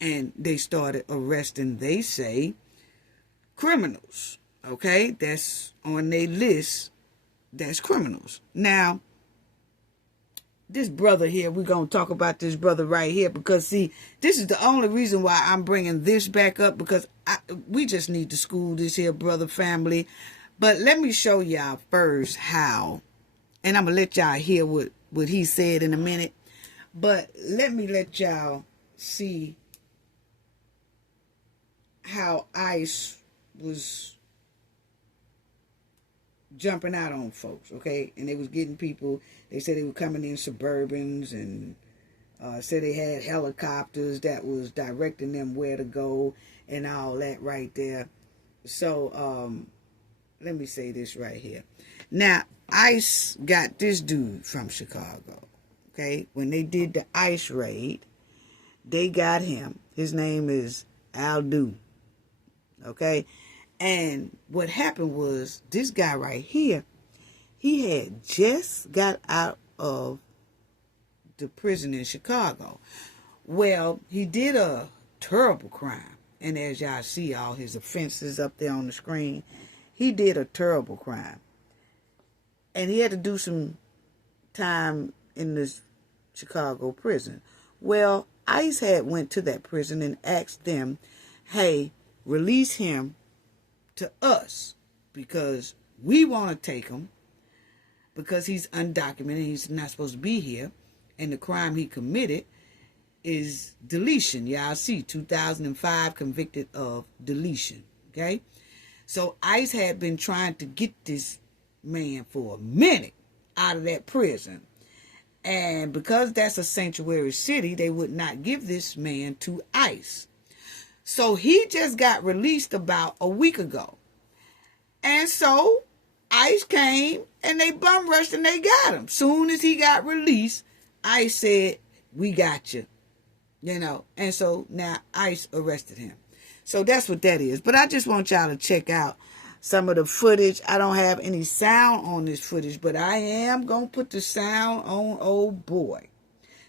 and they started arresting, they say, criminals. Okay, that's on their list. That's criminals. Now, this brother here, we're going to talk about this brother right here because, see, this is the only reason why I'm bringing this back up because we just need to school this here brother family. But let me show y'all first how, and I'm going to let y'all hear what he said in a minute. But let me let y'all see how ICE was jumping out on folks, okay? And they was getting people, they said they were coming in Suburbans and said they had helicopters that was directing them where to go and all that right there. So, let me say this right here. Now, ICE got this dude from Chicago, okay? When they did the ICE raid, they got him. His name is Aldu, okay? And what happened was this guy right here, he had just got out of the prison in Chicago. Well, he did a terrible crime. And as y'all see all his offenses up there on the screen, he did a terrible crime. And he had to do some time in this Chicago prison. Well, ICE had went to that prison and asked them, hey, release him to us because we want to take him because he's undocumented, he's not supposed to be here, and the crime he committed is deletion. Y'all see 2005 convicted of deletion, okay? So ICE had been trying to get this man for a minute out of that prison, and because that's a sanctuary city, they would not give this man to ICE. So he just got released about a week ago. And so ICE came and they bum rushed and they got him. Soon as he got released, ICE said, we got you. You know, and so now ICE arrested him. So that's what that is. But I just want y'all to check out some of the footage. I don't have any sound on this footage, but I am going to put the sound on old boy.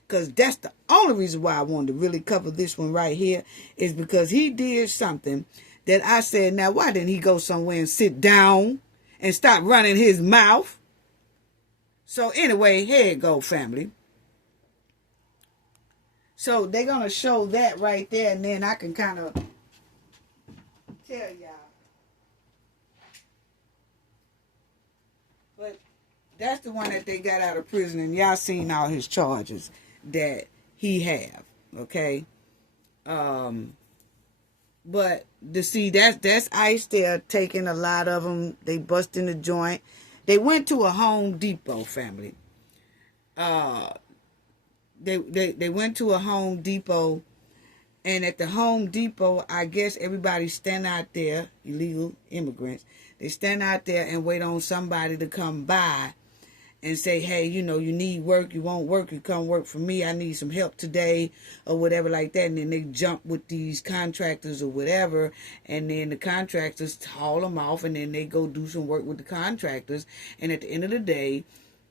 Because that's the only reason why I wanted to really cover this one right here is because he did something that I said, now why didn't he go somewhere and sit down and stop running his mouth? So anyway, here you go, family. So they're going to show that right there, and then I can kind of tell y'all. But that's the one that they got out of prison, and y'all seen all his charges that he have, okay? But to see that's ICE there taking a lot of them. They bust in the joint. They went to a Home Depot, family. They went to a Home Depot, and at the Home Depot, I guess everybody stand out there, illegal immigrants. They stand out there and wait on somebody to come by and say, hey, you need work, you want work, you come work for me, I need some help today, or whatever like that. And then they jump with these contractors or whatever, and then the contractors haul them off, and then they go do some work with the contractors. And at the end of the day,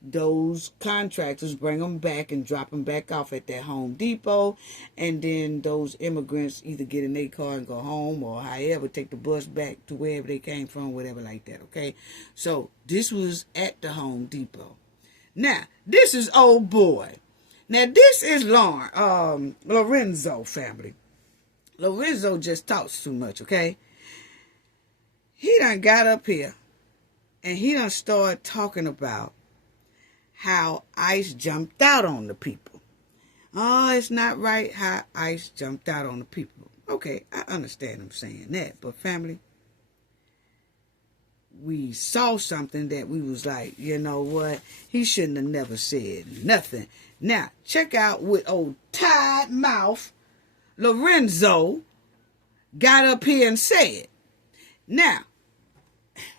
those contractors bring them back and drop them back off at that Home Depot, and then those immigrants either get in their car and go home, or however take the bus back to wherever they came from, whatever like that. Okay, so this was at the Home Depot. Now this is old boy. Now this is Lorenzo family. Lorenzo just talks too much. Okay, he done got up here and he done started talking about how ICE jumped out on the people. Oh, it's not right how ICE jumped out on the people. Okay, I understand him saying that, but family, we saw something that we was like, you know what? He shouldn't have never said nothing. Now, check out what old tied mouth Lorenzo got up here and said. Now,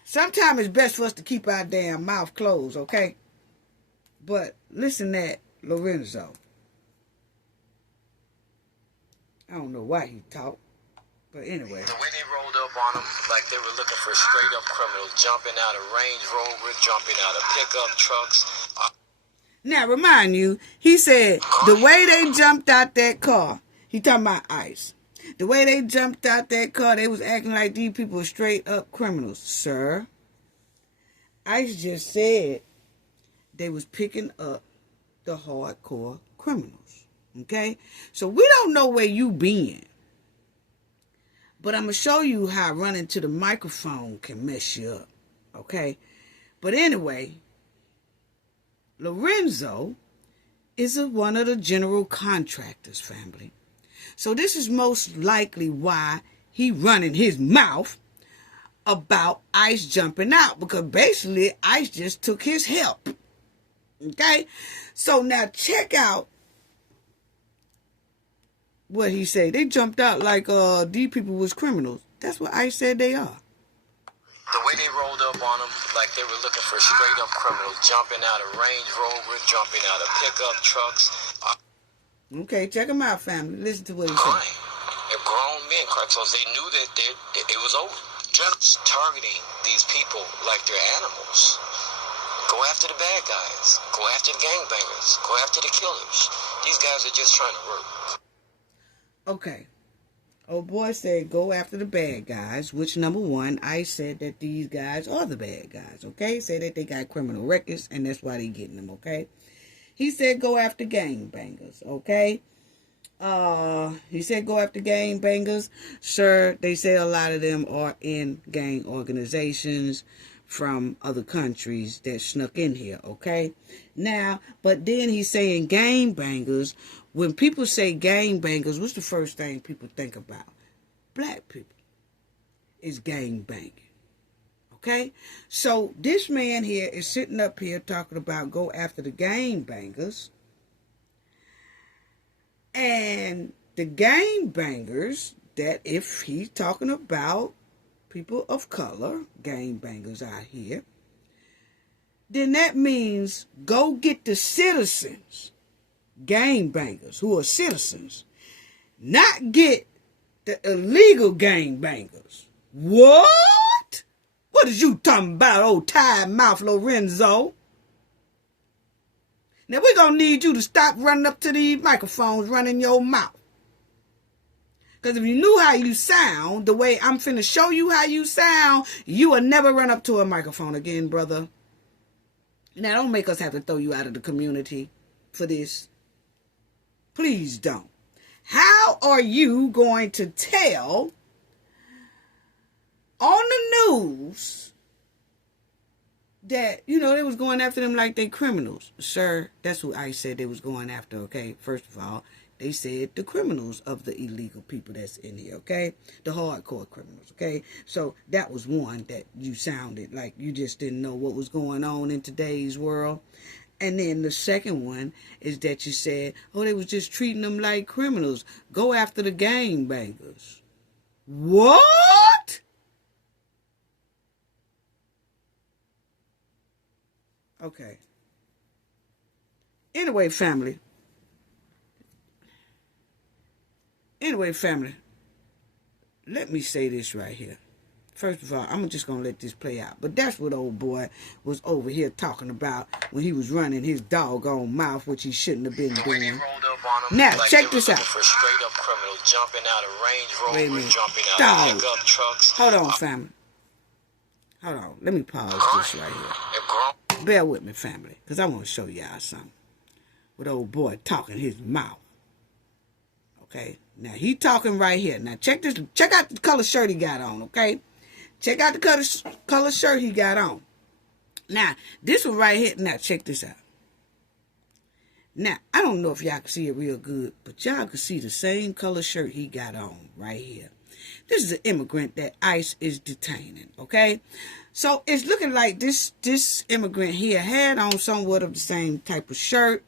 sometimes it's best for us to keep our damn mouth closed, okay? But listen at Lorenzo. I don't know why he talked, but anyway. The way they rolled up on him, like they were looking for straight up criminals, jumping out of Range Rovers, jumping out of pickup trucks. Now, remind you, he said the way they jumped out that car, he talking about ICE. The way they jumped out that car, they was acting like these people were straight up criminals. Sir, ICE just said they was picking up the hardcore criminals. Okay? So we don't know where you been. But I'm going to show you how running to the microphone can mess you up. Okay? But anyway, Lorenzo is one of the general contractors, family. So this is most likely why he running his mouth about ICE jumping out. Because basically, ICE just took his help. Okay? So now check out what he said. They jumped out like these people was criminals. That's what ICE said they are. The way they rolled up on them, like they were looking for straight up criminals, jumping out of Range Rovers, jumping out of pickup trucks. Okay, check them out, family. Listen to what he Crying. said. They're grown men crying, so they knew that it was over. Just targeting these people like they're animals. Go after the bad guys. Go after the gangbangers. Go after the killers. These guys are just trying to work. Okay. Old boy said go after the bad guys, which number one, I said that these guys are the bad guys, okay? Said that they got criminal records and that's why they getting them, okay? He said go after gangbangers, okay? He said go after gangbangers. Sir, they said a lot of them are in gang organizations from other countries that snuck in here, okay? Now, but then he's saying gangbangers. When people say gangbangers, what's the first thing people think about? Black people is gangbanging, okay? So this man here is sitting up here talking about go after the gangbangers. And the gangbangers, that if he's talking about people of color, gangbangers out here, then that means go get the citizens, gangbangers who are citizens, not get the illegal gangbangers. What? What is you talking about, old tired mouth Lorenzo? Now we're going to need you to stop running up to these microphones, running your mouth. Because if you knew how you sound, the way I'm finna show you how you sound, you will never run up to a microphone again, brother. Now, don't make us have to throw you out of the community for this. Please don't. How are you going to tell on the news that, they was going after them like they criminals? Sir, that's who I said they was going after, okay? First of all, they said the criminals of the illegal people that's in here, okay? The hardcore criminals, okay? So that was one that you sounded like you just didn't know what was going on in today's world. And then the second one is that you said, oh, they was just treating them like criminals. Go after the gangbangers. What? Okay. Anyway, family. Let me say this right here. First of all, I'm just going to let this play out. But that's what old boy was over here talking about when he was running his doggone mouth, which he shouldn't have been doing. Now, like check this out. For straight up criminals jumping out of Range Rover, jumping out of pickup trucks. Hold on, family. Hold on. Let me pause this right here. Bear with me, family, because I want to show y'all something. With old boy talking his mouth. Okay? Now, he talking right here. Now, check this. Check out the color shirt he got on, okay? Check out the color shirt he got on. Now, this one right here. Now, check this out. Now, I don't know if y'all can see it real good, but y'all can see the same color shirt he got on right here. This is an immigrant that ICE is detaining, okay? So, it's looking like this immigrant here had on somewhat of the same type of shirt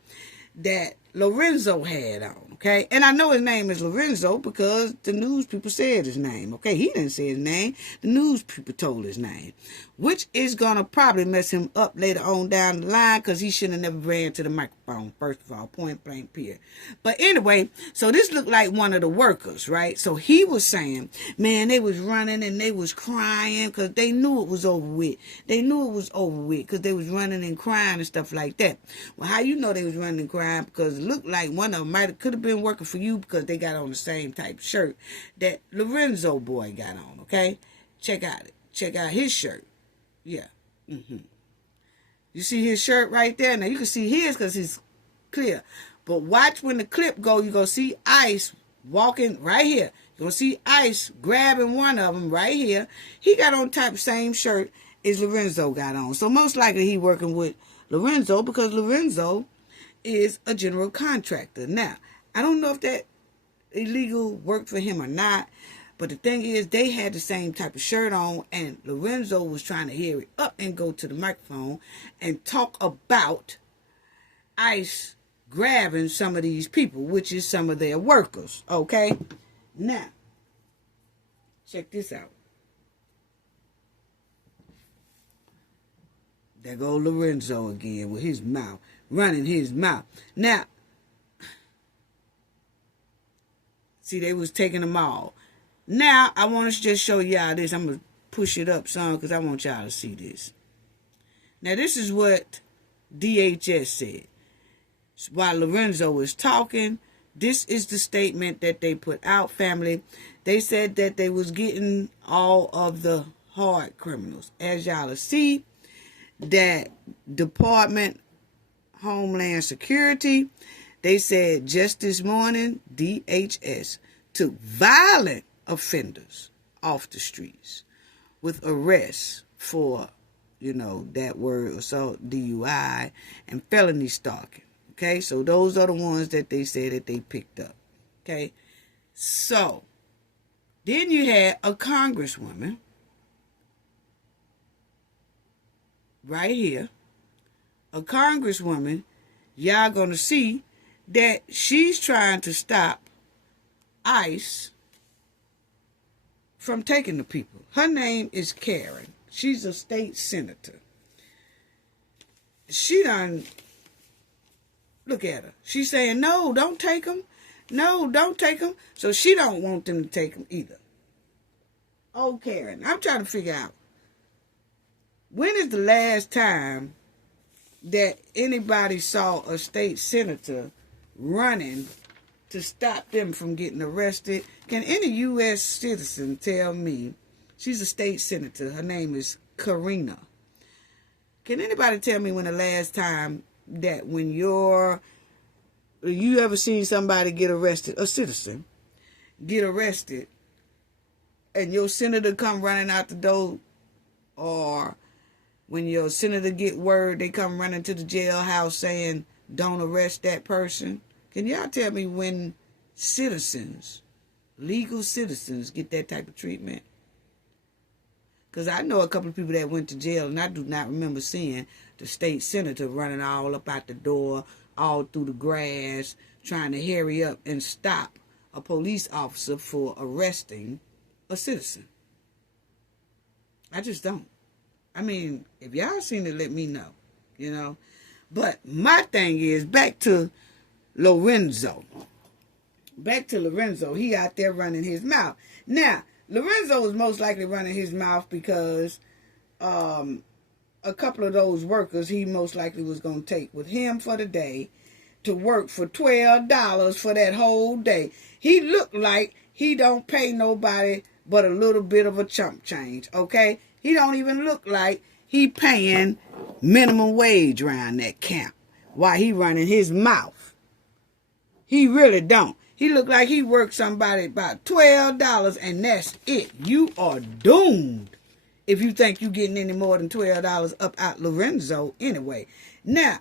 that Lorenzo had on, okay? And I know his name is Lorenzo because the news people said his name, okay? He didn't say his name. The news people told his name, which is going to probably mess him up later on down the line because he shouldn't have never ran to the microphone, first of all, point blank period. But anyway, so this looked like one of the workers, right? So he was saying, man, they was running and they was crying because they knew it was over with. They knew it was over with because they was running and crying and stuff like that. Well, how you know they was running and crying? Because it looked like one of them could have been working for you because they got on the same type of shirt that Lorenzo boy got on, okay? Check out it. Check out his shirt. Yeah. You see his shirt right there? Now, you can see his because he's clear. But watch when the clip go, you're going to see ICE walking right here. You're going to see ICE grabbing one of them right here. He got on type same shirt as Lorenzo got on. So most likely he working with Lorenzo because Lorenzo is a general contractor. Now, I don't know if that illegal worked for him or not, but the thing is they had the same type of shirt on and Lorenzo was trying to hurry up and go to the microphone and talk about ICE grabbing some of these people, which is some of their workers, okay? Now, check this out. There go Lorenzo again with his mouth, running his mouth. Now, see, they was taking them all. Now, I want to just show y'all this. I'm going to push it up some because I want y'all to see this. Now, this is what DHS said. While Lorenzo was talking, this is the statement that they put out, family. They said that they was getting all of the hard criminals. As y'all will see, that Department Homeland Security, they said just this morning, DHS took violent offenders off the streets with arrests for, that word assault, DUI, and felony stalking. Okay, so those are the ones that they said that they picked up. Okay, so then you had a congresswoman right here, a congresswoman, y'all gonna see that she's trying to stop ICE from taking the people. Her name is Karen. She's a state senator. She done, look at her. She's saying, no, don't take them. No, don't take them. So she don't want them to take them either. Oh, Karen, I'm trying to figure out, when is the last time that anybody saw a state senator running to stop them from getting arrested? Can any U.S. citizen tell me? She's a state senator. Her name is Karina. Can anybody tell me when the last time that when you ever seen somebody get arrested, a citizen, get arrested, and your senator come running out the door, or when your senator get word, they come running to the jailhouse saying, don't arrest that person? Can y'all tell me when citizens, legal citizens, get that type of treatment? Because I know a couple of people that went to jail, and I do not remember seeing the state senator running all up out the door, all through the grass, trying to hurry up and stop a police officer for arresting a citizen. I just don't. I mean, if y'all seen it, let me know, But my thing is back to Lorenzo. Back to Lorenzo. He out there running his mouth. Now, Lorenzo is most likely running his mouth because a couple of those workers he most likely was going to take with him for the day to work for $12 for that whole day. He looked like he don't pay nobody but a little bit of a chump change, okay? He don't even look like he paying minimum wage around that camp while he running his mouth. He really don't. He look like he worked somebody about $12 and that's it. You are doomed if you think you getting any more than $12 up out Lorenzo anyway. Now,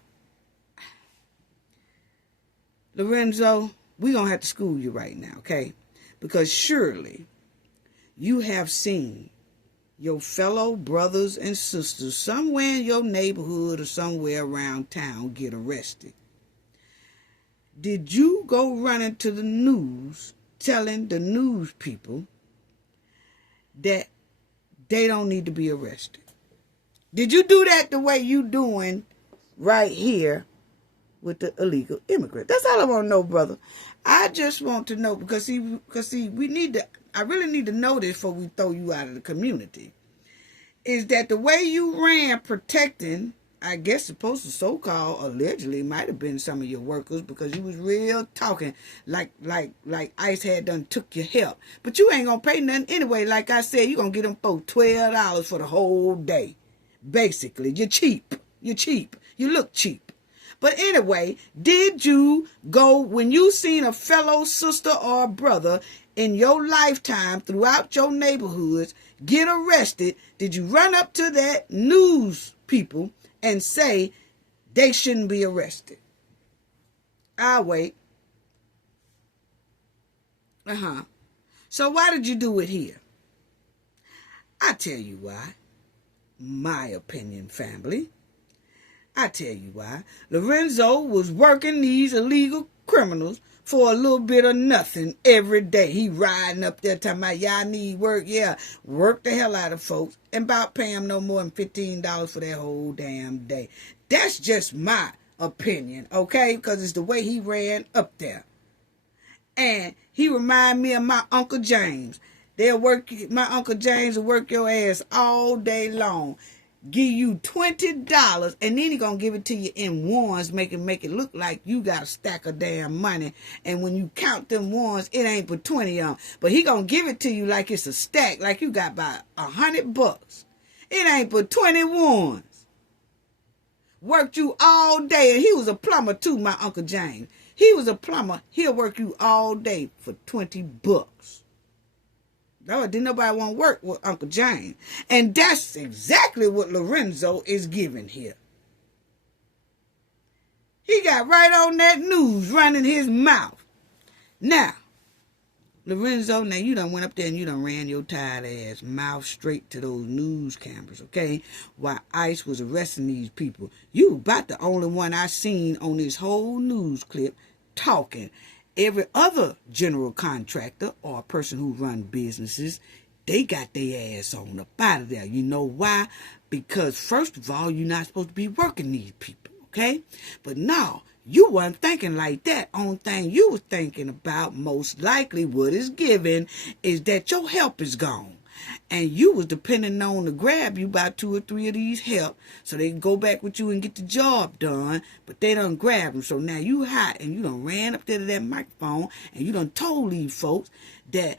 Lorenzo, we're going to have to school you right now, okay? Because surely you have seen your fellow brothers and sisters somewhere in your neighborhood or somewhere around town get arrested. Did you go running to the news telling the news people that they don't need to be arrested? Did you do that the way you doing right here with the illegal immigrant? That's all I want to know, brother. I just want to know because we need to. I really need to know this before we throw you out of the community. Is that the way you ran protecting? I guess supposed to so-called allegedly might have been some of your workers because you was real talking like ICE had done took your help. But you ain't gonna pay nothing anyway. Like I said, you gonna get them for $12 for the whole day. Basically, you're cheap. You're cheap. You look cheap. But anyway, did you go when you seen a fellow sister or brother in your lifetime throughout your neighborhoods get arrested? Did you run up to that news people and say they shouldn't be arrested? I'll wait. So why did you do it here? I tell you why. My opinion, family. I tell you why. Lorenzo was working these illegal criminals for a little bit of nothing every day. He riding up there talking about, y'all need work. Yeah, work the hell out of folks and about pay them no more than $15 for that whole damn day. That's just my opinion, okay? Because it's the way he ran up there. And he remind me of my Uncle James. My Uncle James will work your ass all day long. Give you $20 and then he gonna give it to you in ones, make it look like you got a stack of damn money. And when you count them ones, it ain't but 20 on. But he gonna give it to you like it's a stack, like you got about $100. It ain't but 20 ones. Worked you all day, and he was a plumber too, my Uncle James. He was a plumber. He'll work you all day for $20. No, didn't nobody want to work with Uncle James. And that's exactly what Lorenzo is giving here. He got right on that news running his mouth. Now, Lorenzo, now you done went up there and you done ran your tired ass mouth straight to those news cameras, okay? While ICE was arresting these people. You about the only one I seen on this whole news clip talking. Every other general contractor or a person who run businesses, they got their ass on up out of there. You know why? Because first of all, you're not supposed to be working these people, okay? But no, you weren't thinking like that. Only thing you was thinking about, most likely what is given, is that your help is gone. And you was depending on to grab you by 2 or 3 of these help so they can go back with you and get the job done. But they done grab them. So now you hot and you done ran up there to that microphone and you done told these folks that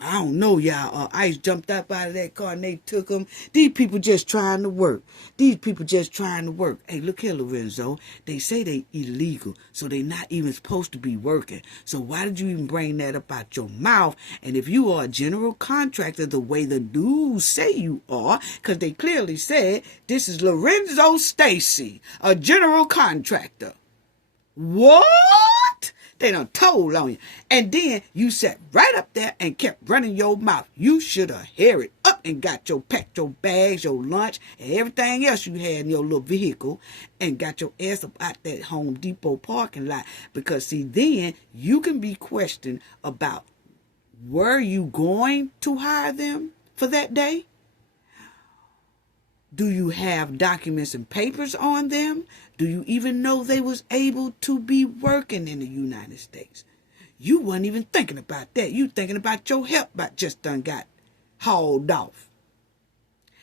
I don't know, y'all. ICE jumped up out of that car and they took them. These people just trying to work. These people just trying to work. Hey, look here, Lorenzo. They say they illegal, so they not even supposed to be working. So why did you even bring that up out your mouth? And if you are a general contractor the way the news say you are, because they clearly said this is Lorenzo Stacy, a general contractor. What? They done told on you. And then you sat right up there and kept running your mouth. You should have hurried up and packed your bags, your lunch, and everything else you had in your little vehicle and got your ass up out that Home Depot parking lot. Because see, then you can be questioned about, were you going to hire them for that day? Do you have documents and papers on them? Do you even know they was able to be working in the United States? You wasn't even thinking about that. You thinking about your help but just done got hauled off.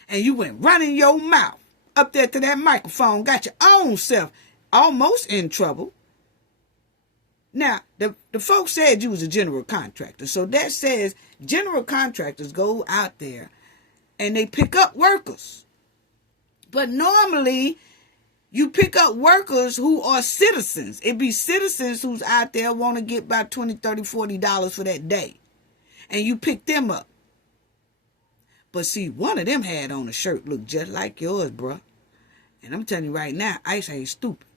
And you went running your mouth up there to that microphone, got your own self almost in trouble. Now, the folks said you was a general contractor. So that says general contractors go out there and they pick up workers. But normally, you pick up workers who are citizens. It be citizens who's out there want to get about $20, $30, $40 for that day. And you pick them up. But see, one of them had on a shirt looked just like yours, bruh. And I'm telling you right now, ICE ain't stupid.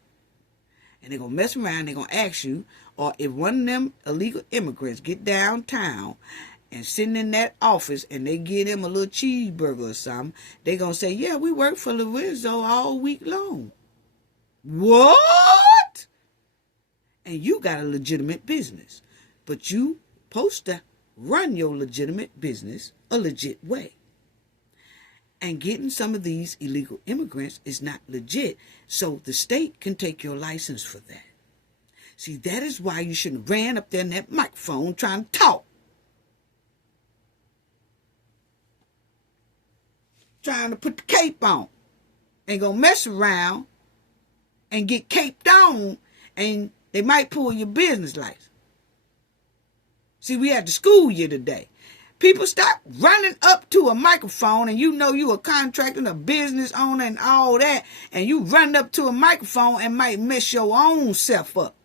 And they're going to mess around, they're going to ask you, or if one of them illegal immigrants get downtown and sitting in that office and they give them a little cheeseburger or something, they're going to say, yeah, we work for Lorenzo all week long. What? And you got a legitimate business. But you supposed to run your legitimate business a legit way. And getting some of these illegal immigrants is not legit. So the state can take your license for that. See, that is why you shouldn't have ran up there in that microphone trying to talk. Trying to put the cape on. Ain't gonna mess around and get caped on and they might pull your business license. See, we had to school you today. People stop running up to a microphone and you know you a contractor, a business owner and all that, and you run up to a microphone and might mess your own self up.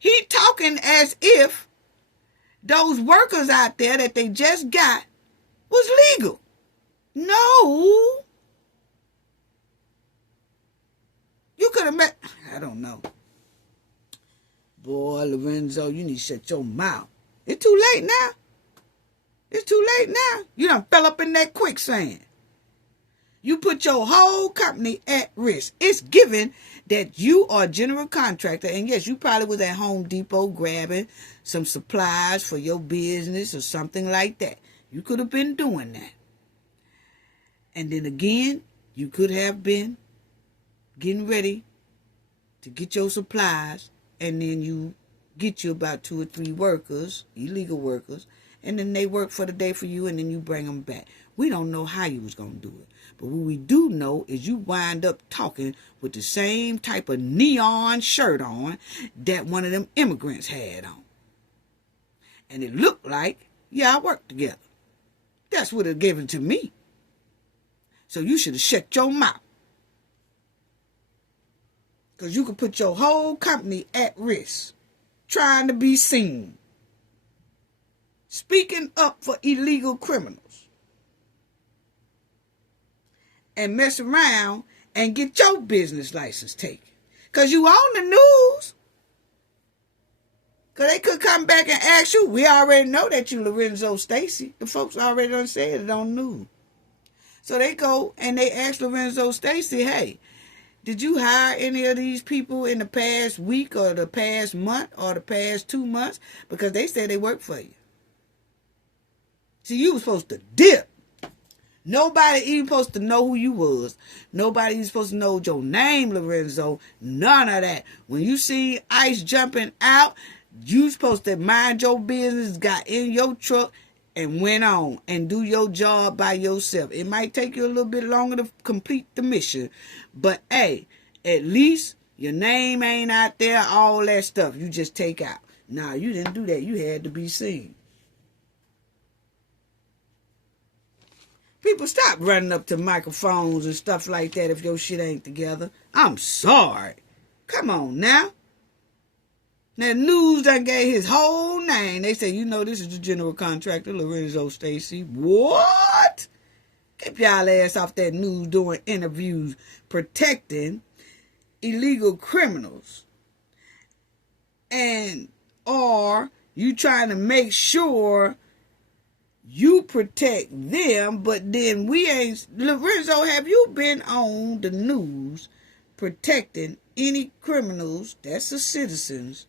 He talking as if those workers out there that they just got was legal. No. You could have met, I don't know. Boy, Lorenzo, you need to shut your mouth. It's too late now. It's too late now. You done fell up in that quicksand. You put your whole company at risk. It's given that you are a general contractor. And yes, you probably was at Home Depot grabbing some supplies for your business or something like that. You could have been doing that. And then again, you could have been getting ready to get your supplies. And then you get you about 2 or 3 workers, illegal workers. And then they work for the day for you and then you bring them back. We don't know how you was going to do it. But what we do know is you wind up talking with the same type of neon shirt on that one of them immigrants had on. And it looked like, yeah, I worked together. That's what it given to me. So you should have shut your mouth. Because you could put your whole company at risk trying to be seen. Speaking up for illegal criminals. And mess around and get your business license taken. Because you on the news. Because they could come back and ask you. We already know that you Lorenzo Stacy. The folks already done said it on the news. So they go and they ask Lorenzo Stacy, hey, did you hire any of these people in the past week or the past month or the past 2 months? Because they said they work for you. See, you was supposed to dip. Nobody even supposed to know who you was. Nobody even supposed to know your name, Lorenzo. None of that. When you see ICE jumping out, you supposed to mind your business, got in your truck, and went on and do your job by yourself. It might take you a little bit longer to complete the mission. But, hey, at least your name ain't out there, all that stuff. You just take out. Nah, you didn't do that. You had to be seen. People, stop running up to microphones and stuff like that if your shit ain't together. I'm sorry. Come on now. Now, news done gave his whole name. They say, you know, this is the general contractor, Lorenzo Stacy. What? Keep y'all ass off that news doing interviews protecting illegal criminals. And, or you trying to make sure you protect them, but then we ain't. Lorenzo, have you been on the news protecting any criminals that's the citizens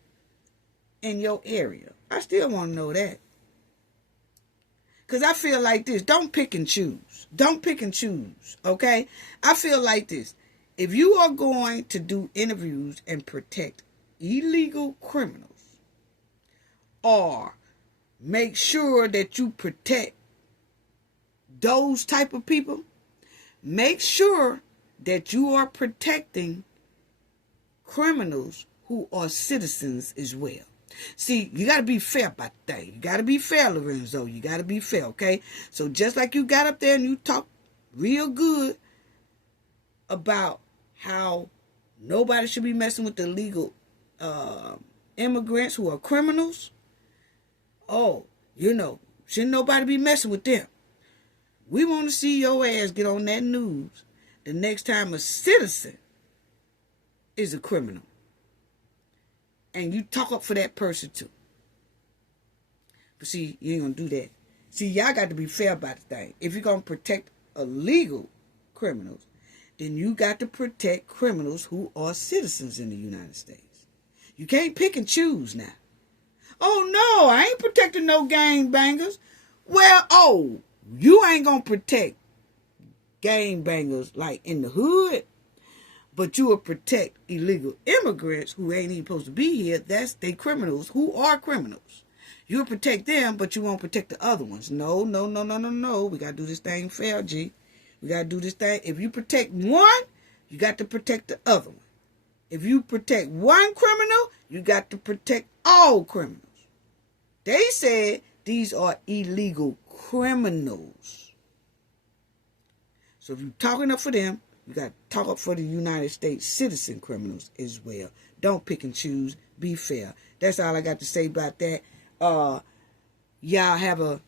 in your area? I still want to know that. Because I feel like this. Don't pick and choose. Don't pick and choose, okay? I feel like this. if you are going to do interviews and protect illegal criminals, or make sure that you protect those type of people, make sure that you are protecting criminals who are citizens as well. See, you got to be fair about that. You got to be fair, Lorenzo. You got to be fair, okay? So just like you got up there and you talk real good about how nobody should be messing with the legal immigrants who are criminals. Oh, shouldn't nobody be messing with them. We want to see your ass get on that news the next time a citizen is a criminal. And you talk up for that person too. But see, you ain't going to do that. See, y'all got to be fair about the thing. If you're going to protect illegal criminals, then you got to protect criminals who are citizens in the United States. You can't pick and choose now. Oh, no, I ain't protecting no gangbangers. Well, you ain't going to protect gangbangers like in the hood, but you will protect illegal immigrants who ain't even supposed to be here. That's they criminals who are criminals. You'll protect them, but you won't protect the other ones. No. We got to do this thing fair, G. We got to do this thing. If you protect one, you got to protect the other one. If you protect one criminal, you got to protect all criminals. They said these are illegal criminals. So if you're talking up for them, you got to talk up for the United States citizen criminals as well. Don't pick and choose. Be fair. That's all I got to say about that. Y'all have a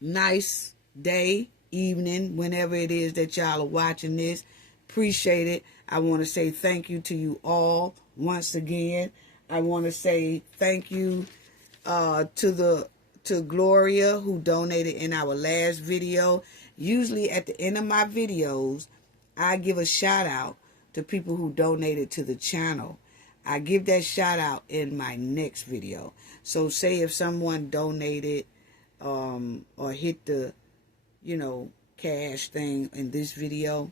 nice day, evening, whenever it is that y'all are watching this. Appreciate it. I want to say thank you to you all once again. I want to say thank you to Gloria, who donated in our last video. Usually at the end of my videos, I give a shout out to people who donated to the channel. I give that shout out in my next video. So say if someone donated or hit the, cash thing in this video,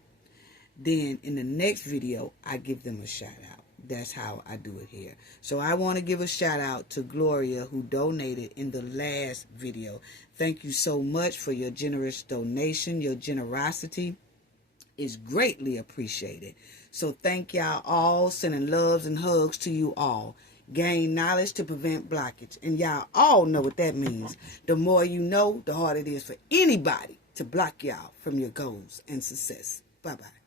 then in the next video, I give them a shout out. That's how I do it here. So I want to give a shout out to Gloria, who donated in the last video. Thank you so much for your generous donation. Your generosity is greatly appreciated. So thank y'all all. Sending loves and hugs to you all. Gain knowledge to prevent blockage. And y'all all know what that means. The more you know, the harder it is for anybody to block y'all from your goals and success. Bye-bye.